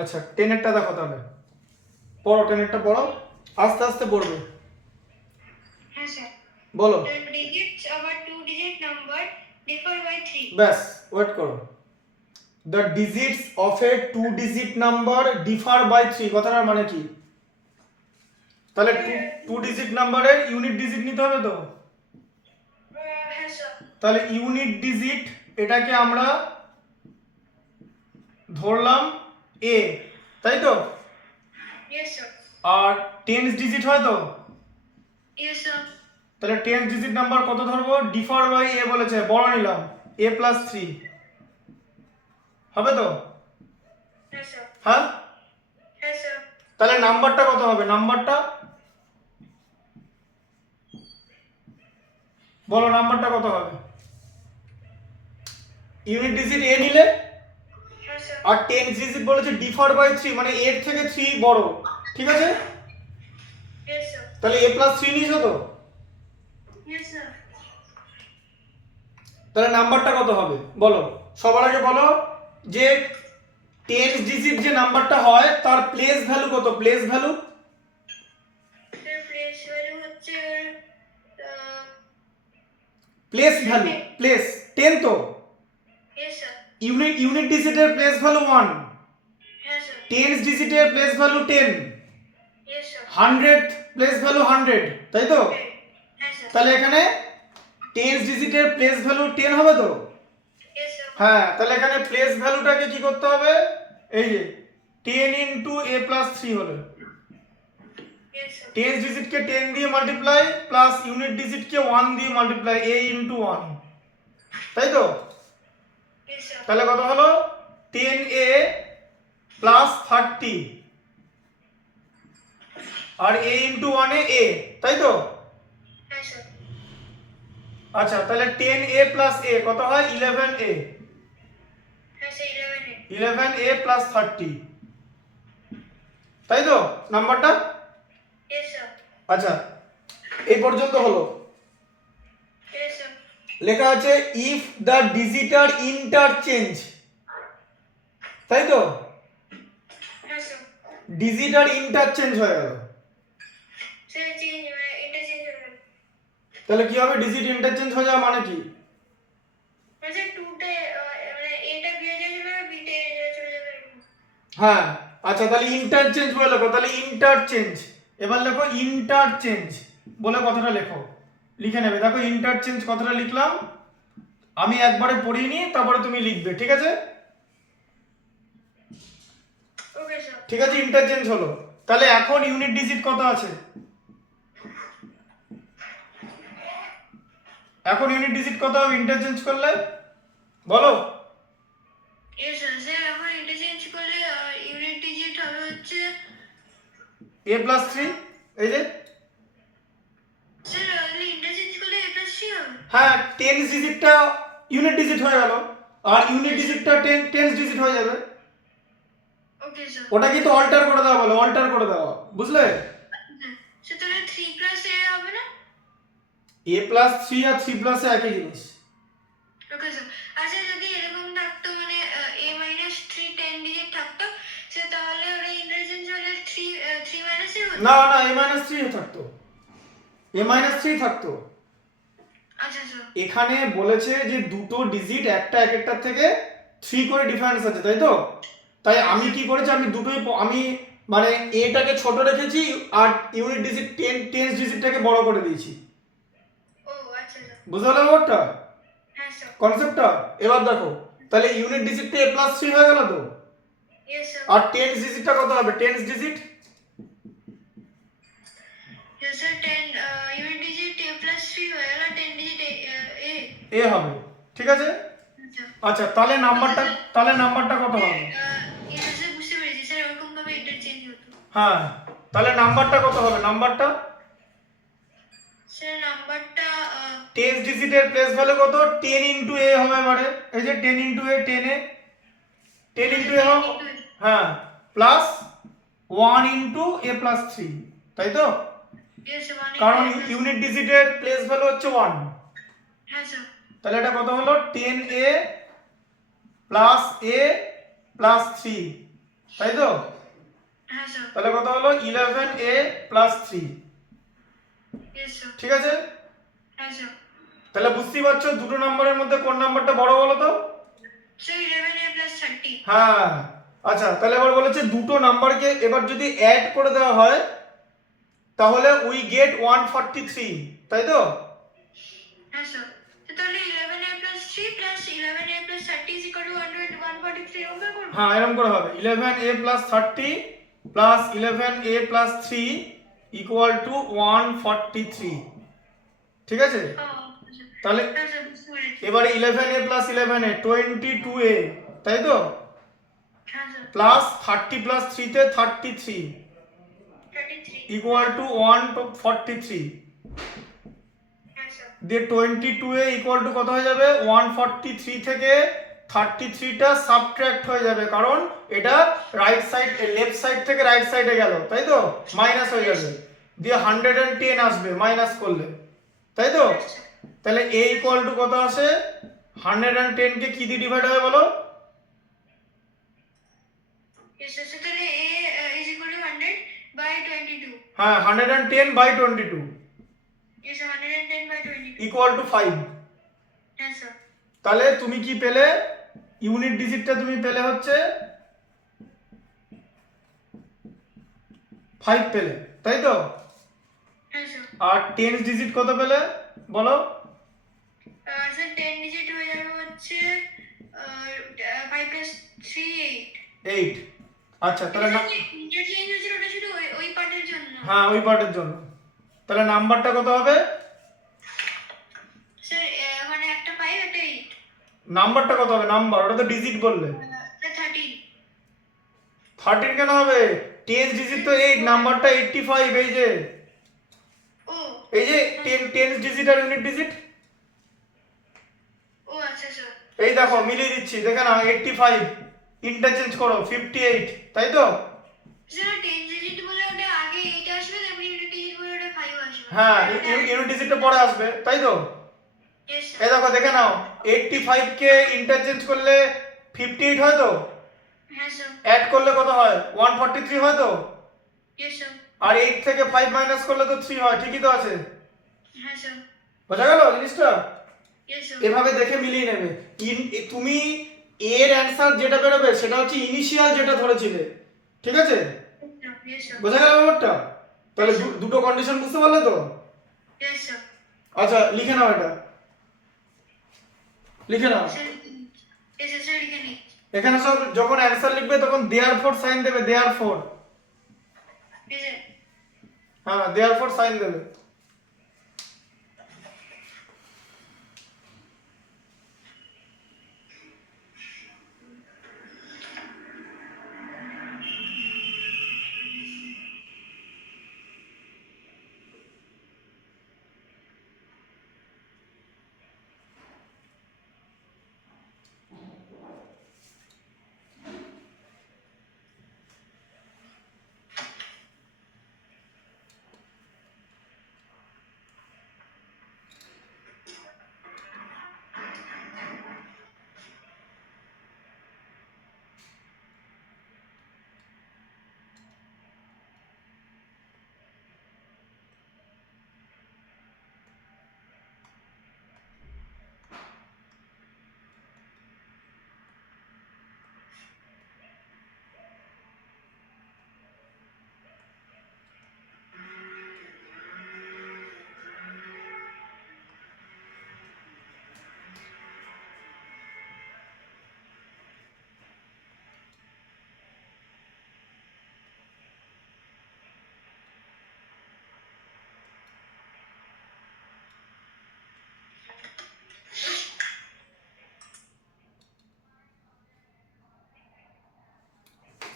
আচ্ছা 10 এরটা দেখো তাহলে, পড়ো 10 এরটা পড়ো, আস্তে আস্তে পড়বে, হ্যাঁ স্যার। বলো। The digits of a two-digit number differ by 3. ব্যাস, ওয়েট করো। The digits of A two digit number differ by 3, কথাটার মানে কি? তাহলে টু ডিজিট নাম্বারের ইউনিট ডিজিট নিতে হবে তো, হ্যাঁ স্যার। তাহলে ইউনিট ডিজিট এটাকে আমরা ধরলাম এ, তাই তো? Yes sir. আর টেন্স ডিজিট হয় তো, Yes sir. তাহলে টেন্স ডিজিট নাম্বার কত ধরবো? ডিফার বাই এ বলেছে, বড় নিলাম এ প্লাস 3, হবে তো? Yes sir. হ্যাঁ, Yes sir. তাহলে নাম্বারটা কত হবে? নাম্বারটা বলো, নাম্বারটা কত হবে? ইউনিট ডিজিট এ নিলে Yes sir. আর টেন্স ডিজিট বলেছে ডিফার বাই 3, মানে এর থেকে 3 বড়, ঠিক আছে? Yes sir. তাহলে এ প্লাস 3 নিয়েছো তো, Yes sir. তাহলে নাম্বারটা কত হবে বলো? সবার আগে বলো যে টেন্স ডিজিট যে নাম্বারটা হয় তার প্লেস ভ্যালু কত? Place value Sir, place value হচ্ছে প্লেস ভ্যালু প্লেস 10 তো, yes sir. ইউনিট ডিজিটের place value 1, Yes sir. Tens ডিজিটের place value 10, Yes sir. 100 place value 100, তাই তো? Yes sir. তাহলে এখানে টেন্স ডিজিটের প্লেস ভ্যালু 10 হবে তো? Yes sir. হ্যাঁ, তাহলে এখানে প্লেস ভ্যালুটাকে কি করতে হবে? এই যে 10 ইনটু a প্লাস 3 হলো, Yes sir. টেন্স ডিজিটকে 10 দিয়ে মাল্টিপ্লাই প্লাস ইউনিট ডিজিটকে 1 দিয়ে মাল্টিপ্লাই, a ইনটু 1, তাই তো? Yes sir. তাহলে কত হলো? 10a প্লাস 30 আর a ইনটু 1 এ a, তাই তো? Yes sir. আচ্ছা, তাহলে 10a প্লাস a কত হয়? 11a, Yes sir. 11. 11a plus 30, তাই তো নাম্বারটা? Yes sir. আচ্ছা, এই পর্যন্ত হলো। Yes sir. লেখা আছে ইফ দ্য ডিজিটার ইন্টারচেঞ্জ, তাই তো? Yes sir. ডিজিটার ইন্টারচেঞ্জ হয়ে গেল, Sir, change এটা চেঞ্জ হবে। তাহলে কি হবে? ডিজিট ইন্টারচেঞ্জ হয়ে যাওয়া মানে কি? আচ্ছা 2 তে মানে এটা বিয়ে চলে যাবে বি তে চলে যাবে এরকম। হ্যাঁ, আচ্ছা তাহলে ইন্টারচেঞ্জ বলে লেখো, তাহলে ইন্টারচেঞ্জ, এবার লেখো ইন্টারচেঞ্জ বলে কথাটা লেখো, লিখে নেবে। দেখো ইন্টারচেঞ্জ কথাটা লিখলাম, আমি একবারে পড়িয়ে নিই তারপরে তুমি লিখবে, ঠিক আছে? Okay sir. ঠিক আছে, ইন্টারচেঞ্জ হলো। তাহলে এখন ইউনিট ডিজিট কত আছে? এখন ইউনিট ডিজিট কত হবে ইন্টারচেঞ্জ করলে, বলো? Yes sir. স্যার এখন ইন্টারচেঞ্জ করলে ইউনিট ডিজিট হবে হচ্ছে a প্লাস 3, এই যে, স্যার ইন্টারচেঞ্জ করলে a + 3 হবে। হ্যাঁ টেন্স ডিজিটটা ইউনিট ডিজিট হয়ে গেল আর ইউনিট ডিজিটটা টেন্স ডিজিট হয়ে যাবে। Okay sir. ওটা কিন্তু অল্টার করে দেওয়া বলে, অল্টার করে দেওয়া, বুঝলে? স্যার তাহলে 3 + a হবে না? a প্লাস 3 আর 3 প্লাস একই জিনিস। Okay sir. আচ্ছা যদি এরকম থাকতো মানে a - 3 10 ডিজিট থাকতো স্যার তাহলে ওটা ইন্টারচেঞ্জ হলে 3 3 - a হতো। না না, a মাইনাস 3 থাকতো, a মাইনাস 3 থাকতো। আচ্ছা স্যার। এখানে বলেছে যে দুটো ডিজিট একটা এক একটার থেকে 3 করে ডিফারেন্স আছে, তাই তো? তাই আমি কি করেছি, আমি দুটোই আমি মানে এটাকে ছোট রেখেছি আর ইউনিট ডিজিট টেন্স ডিজিটটাকে বড় করে দিয়েছি, ও আচ্ছা স্যার। বুঝতে পারলে ব্যাপারটা, হ্যাঁ স্যার। কনসেপ্টটা? এবার দেখো তাহলে ইউনিট ডিজিটটা a প্লাস 3 হয়ে গেল তো, ইয়েস স্যার। আর টেন্স ডিজিটটা কত হবে? Tense digit yes sir 10 unit digit a + 3 হয়ে গেল 10 ডিজিট a। a হবে, ঠিক আছে? আচ্ছা। আচ্ছা তাহলে নাম্বারটা কত হবে? এটা স্যার বুঝতে পেরেছি স্যার এরকম ভাবে ইন্টারচেঞ্জ হতো। হ্যাঁ, তাহলে নাম্বারটা কত হবে? নাম্বারটা স্যার নাম্বারটা টেন্স ডিজিটের প্লেস ভ্যালু কত? 10 ইনটু a হবে, এবারে এই যে 10 ইনটু a 10 ইনটু a হবে, হ্যাঁ, প্লাস 1 ইনটু a প্লাস 3, তাই তো? ইয়েস স্যার কারণ ইউনিট ডিজিটের প্লেস ভ্যালু হচ্ছে 1, হ্যাঁ স্যার। তাহলে এটা কত হলো? 10a প্লাস a প্লাস 3 তাই তো? হ্যাঁ স্যার। তাহলে কত হলো 11a প্লাস 3। Yes sir. ঠিক আছে? হ্যাঁ স্যার। তাহলে বুঝতেই পারছো দুটো নাম্বারের মধ্যে কোন নাম্বারটা বড় বলো তো? Sir 11a plus 30। হ্যাঁ। আচ্ছা, তাহলে এবার বলেছে দুটো নাম্বারকে এবার যদি অ্যাড করে দেওয়া হয় তাহলে উই গেট 143, তাই তো? হ্যাঁ স্যার। তো তাহলে 11a plus 3 plus 11a plus 30 is equal to 143 এরকম করবো? হ্যাঁ, এরকম করে হবে 11a plus 30 plus 11a plus 3 equal to 143। ঠিক আছে? তাহলে হ্যাঁ স্যার, বুঝতে পেরেছি। এবারে 11a plus 11a 22a, তাই তো? হ্যাঁ স্যার। প্লাস 30 প্লাস 3 তে 33 33। Equal to 143। হ্যাঁ স্যার। দিয়ে 22a ইকুয়াল টু কত হয়ে যাবে? 143 থেকে 33টা সাবট্রাক্ট হয়ে যাবে, কারণ এটা রাইট সাইড লেফট সাইড থেকে রাইট সাইডে গেল, তাই তো? মাইনাস হয়ে যাবে, দিয়ে 110 আসবে মাইনাস করলে, তাই তো? তাহলে a ইকুয়াল টু কত আসে? 110 কে কি দিয়ে ডিভাইড হবে বলো? Yes sir. So তাহলে a is equal to 100 by 22. হ্যাঁ, 110 by 22 Yes sir, 110 by 22. Equal to 5। হ্যাঁ স্যার। তাহলে তুমি কি পেলে? ইউনিট ডিজিটটা তুমি পেলে হচ্ছে 5 পেলে, তাই তো? হ্যাঁ স্যার। আর টেন্স ডিজিট কত পেলে বলো? স্যার 10 ডিজিট হয়ে যাবে হচ্ছে 5 plus 3 8। 8। আচ্ছা, তাহলে না, ইন্টারচেঞ্জ হয়েছিল ওটা শুধু ওই পার্টের জন্য। হ্যাঁ ওই পার্টের জন্য। তাহলে নাম্বারটা কত হবে? স্যার মানে একটা 5 একটা 8। নাম্বারটা কত হবে? নাম্বার, ওটা তো ডিজিট বললে। স্যার 13। 13 কেন হবে? টেন্স ডিজিট তো 8, নাম্বারটা 85। এই যে ও এই যে টেন্স ডিজিট আর ইউনিট ডিজিট, ও আচ্ছা স্যার। এই দেখো মিলিয়ে দিচ্ছি, দেখে নাও 85 ইন্টারচেঞ্জ করো 58, তাই তো? স্যার 10 ডিজিট বলে ওটা আগে 8 আসবে, তারপরে ইউনিট ডিজিট বলে ওটা 5 আসবে। হ্যাঁ, ইউনিট ডিজিটটা পরে আসবে, তাই তো? ইয়েস এই স্যার। দেখো দেখে নাও 85 কে ইন্টারচেঞ্জ করলে 58 হয় তো? হ্যাঁ স্যার। অ্যাড করলে কত হয়? 143 হয় তো? Yes sir. আর 8 থেকে 5 মাইনাস করলে তো 3 হয়, ঠিকই তো আছে। হ্যাঁ স্যার। বোঝা গেল জিনিসটা? Yes sir. এভাবে দেখে মিলিয়ে নেবে। তুমি এর অ্যানসার যেটা বেরোবে সেটা হচ্ছে ইনিশিয়াল যেটা ধরেছিলে, ঠিক আছে? Yes sir. বোঝা গেল ব্যাপারটা? তাহলে দুটো কন্ডিশন বুঝতে পারলে তো? Yes sir. আচ্ছা, লিখে নাও এটা, লিখে নাও। স্যার ইয়েস স্যার লিখে নিই। এখানে সব যখন অ্যানসার লিখবে তখন দেয়ারফর সাইন দেবে, দেয়ারফর। Yes sir. হ্যাঁ, দেয়ারফর সাইন দেবে।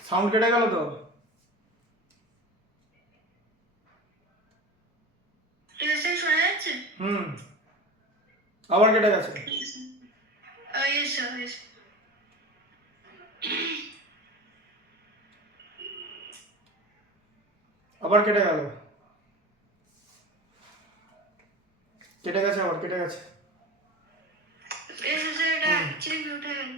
সাউন্ড কেটে গেল তো? ইয়েস স্যার, শোনা যাচ্ছে? হুম, আবার কেটে গেছে। Yes sir. ইয়েস। আবার কেটে গেল, কেটে গেছে, আবার কেটে গেছে। ইয়েস স্যার, এটা অ্যাকচুয়ালি মিউট হয়ে গেল।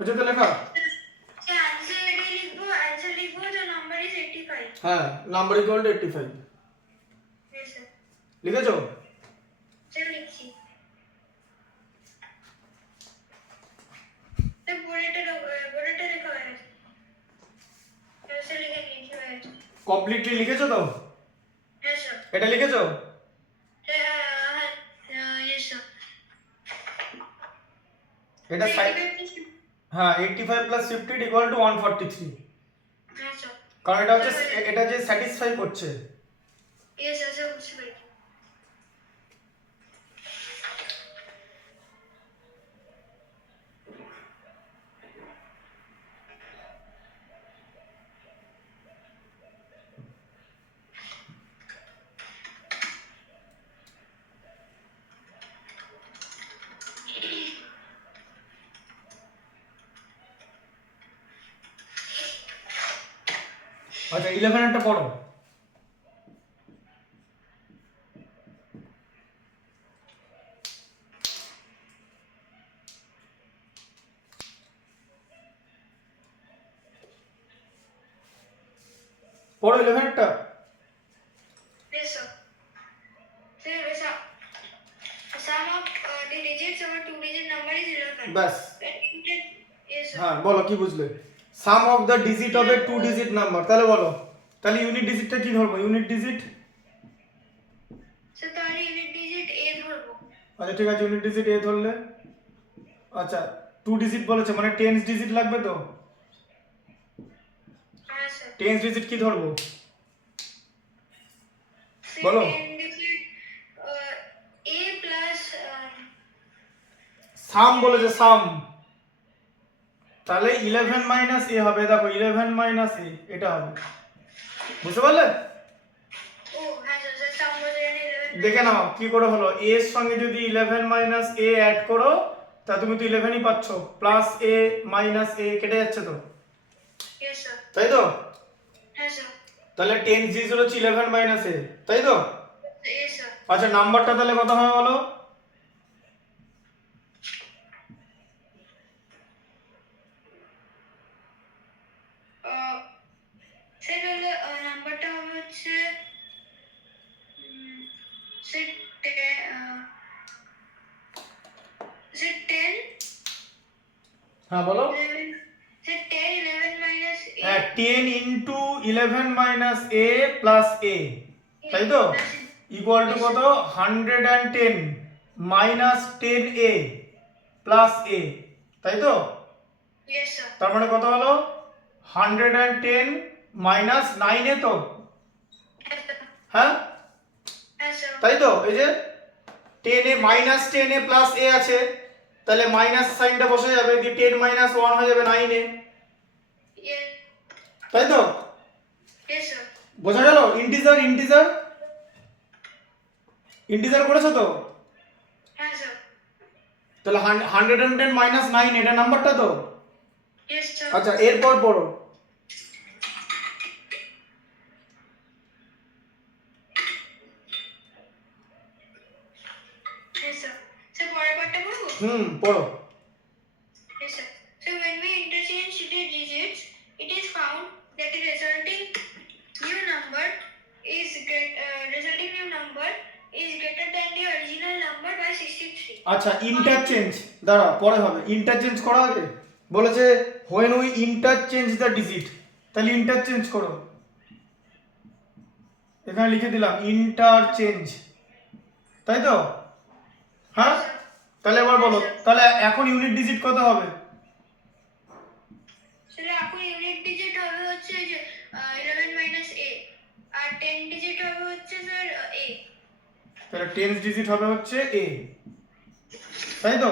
হচ্ছে তো লেখা? সে आंसर লিখবো the number is 85. হ্যাঁ, number equal to 85 Yes sir. লিখেছো? স্যার লিখছি। তো বোর্ডে লেখা হয়ে গেছে। স্যার লিখে নিয়েছি হয়ে গেছে। কমপ্লিটলি লিখেছো তো? হ্যাঁ স্যার। এটা লিখেছো? Yes sir. এটা হ্যাঁ 85 প্লাস 50 ইকুয়াল টু 143, হ্যাঁ স্যার। কারণ এটা হচ্ছে এটা যে স্যাটিসফাই করছে। Yes sir, স্যার বুঝতে পেরেছি। আচ্ছা 11 একটা পড়ো। পড়ো 11 একটা। Yes sir. Sir, sum of the digits of a two-digit number is 11. ব্যাস। Yes sir. হ্যাঁ বলো কি বুঝলে? Sum of the digit of A two digit number, তাহলে বলো। তাহলে ইউনিট ডিজিটটা কি ধরবো? ইউনিট ডিজিট, স্যার তাহলে ইউনিট ডিজিট a ধরবো। আচ্ছা ঠিক আছে, ইউনিট ডিজিট এ ধরলে। আচ্ছা টু ডিজিট বলেছে মানে টেন্স ডিজিট লাগবে তো? হ্যাঁ স্যার। টেন্স ডিজিট কি ধরবো বলো? a প্লাস সাম বলেছে, সাম। তাহলে 11 মাইনাস এ হবে, দেখো 11 মাইনাস এ এটা হবে, বুঝতে পারলে? ও হ্যাঁ স্যার, স্যার সাম বলে 11। দেখে নাও কি করে হলো। a এর সঙ্গে যদি 11 মাইনাস এ অ্যাড করো তা তুমি তো 11ই পাচ্ছ, প্লাস এ মাইনাস এ কেটে যাচ্ছে তো, Yes sir. তাই তো? হ্যাঁ স্যার। তাহলে 10 ডিজিট হচ্ছে 11 মাইনাস এ, তাই তো? Yes sir. আচ্ছা নাম্বারটা তাহলে কত হবে বলো? স্যার তাহলে নাম্বারটা হবে হচ্ছে স্যার 10 হ্যাঁ বলো। 11 স্যার 10 11 মাইনাস a হ্যাঁ 10 into 11 minus A plus A, তাই তো? ইকুয়াল টু কত? 110 মাইনাস 10 এ প্লাস এ, তাই তো? Yes sir. তার মানে কত হলো? 110 মাইনাস 9 এ তো, Yes sir. হ্যাঁ Yes sir. তাই তো? এই যে 10 এ মাইনাস 10 এ প্লাস এ আছে, তাহলে মাইনাস সাইনটা বসে যাবে, দিয়ে 10 মাইনাস 1 হয়ে যাবে 9 এ, Yes. তাই তো? Yes sir. বোঝা গেল? ইন্টিজার ইন্টিজার ইন্টিজার করেছো তো? হ্যাঁ স্যার। তাহলে 110 মাইনাস 9 এটা নাম্বারটা তো? Yes sir. আচ্ছা এরপর পড়ো। Yes sir. স্যার পরের পার্টটা বলবো? পড়ো। Yes sir. So when we interchange the digits, it is found that the resulting new number is greater than the original number by 63. আচ্ছা ইন্টারচেঞ্জ, দাঁড়াও পরে হবে। ইন্টারচেঞ্জ করা আগে বলেছে when we interchange the digit, তাহলে ইন্টারচেঞ্জ করো। এখানে লিখে দিলাম ইন্টারচেঞ্জ, তাই তো? হ্যাঁ তাহলে এবার বলো, তাহলে এখন ইউনিট ডিজিট কত হবে? সেটা এখন ইউনিট ডিজিট হবে হচ্ছে যে 11 মাইনাস a আর 10 ডিজিট হবে হচ্ছে স্যার a। তাহলে 10 ডিজিট হবে হচ্ছে এ, তাই তো?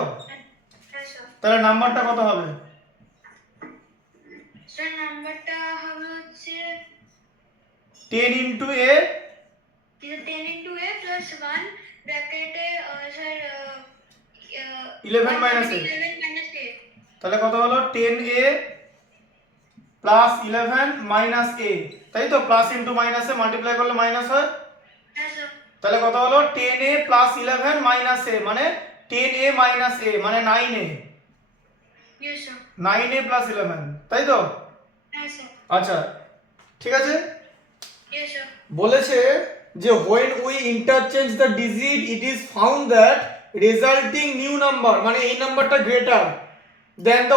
হ্যাঁ স্যার। তাহলে নাম্বারটা কত হবে? স্যার নাম্বারটা হবে হচ্ছে 10 into A 10 into a plus 1 ব্র্যাকেটে sir 11 minus A, 11 minus a। তাহলে কত হলো? 10 এ প্লাস 11 মাইনাস এ, তাই তো? প্লাস ইনটু মাইনাসে মাল্টিপ্লাই করলে মাইনাস হয়, হ্যাঁ স্যার। তাহলে কত হলো? 10 এ প্লাস 11 মাইনাস এ মানে 10 এ মাইনাস এ মানে 9 এ, Yes, sir. 9a প্লাস 11, তাই তো? Yes, sir. আচ্ছা ঠিক আছে। Yes, sir. বলেছে যে when we interchange the digit it is found that resulting new number মানে এই নাম্বারটা greater than the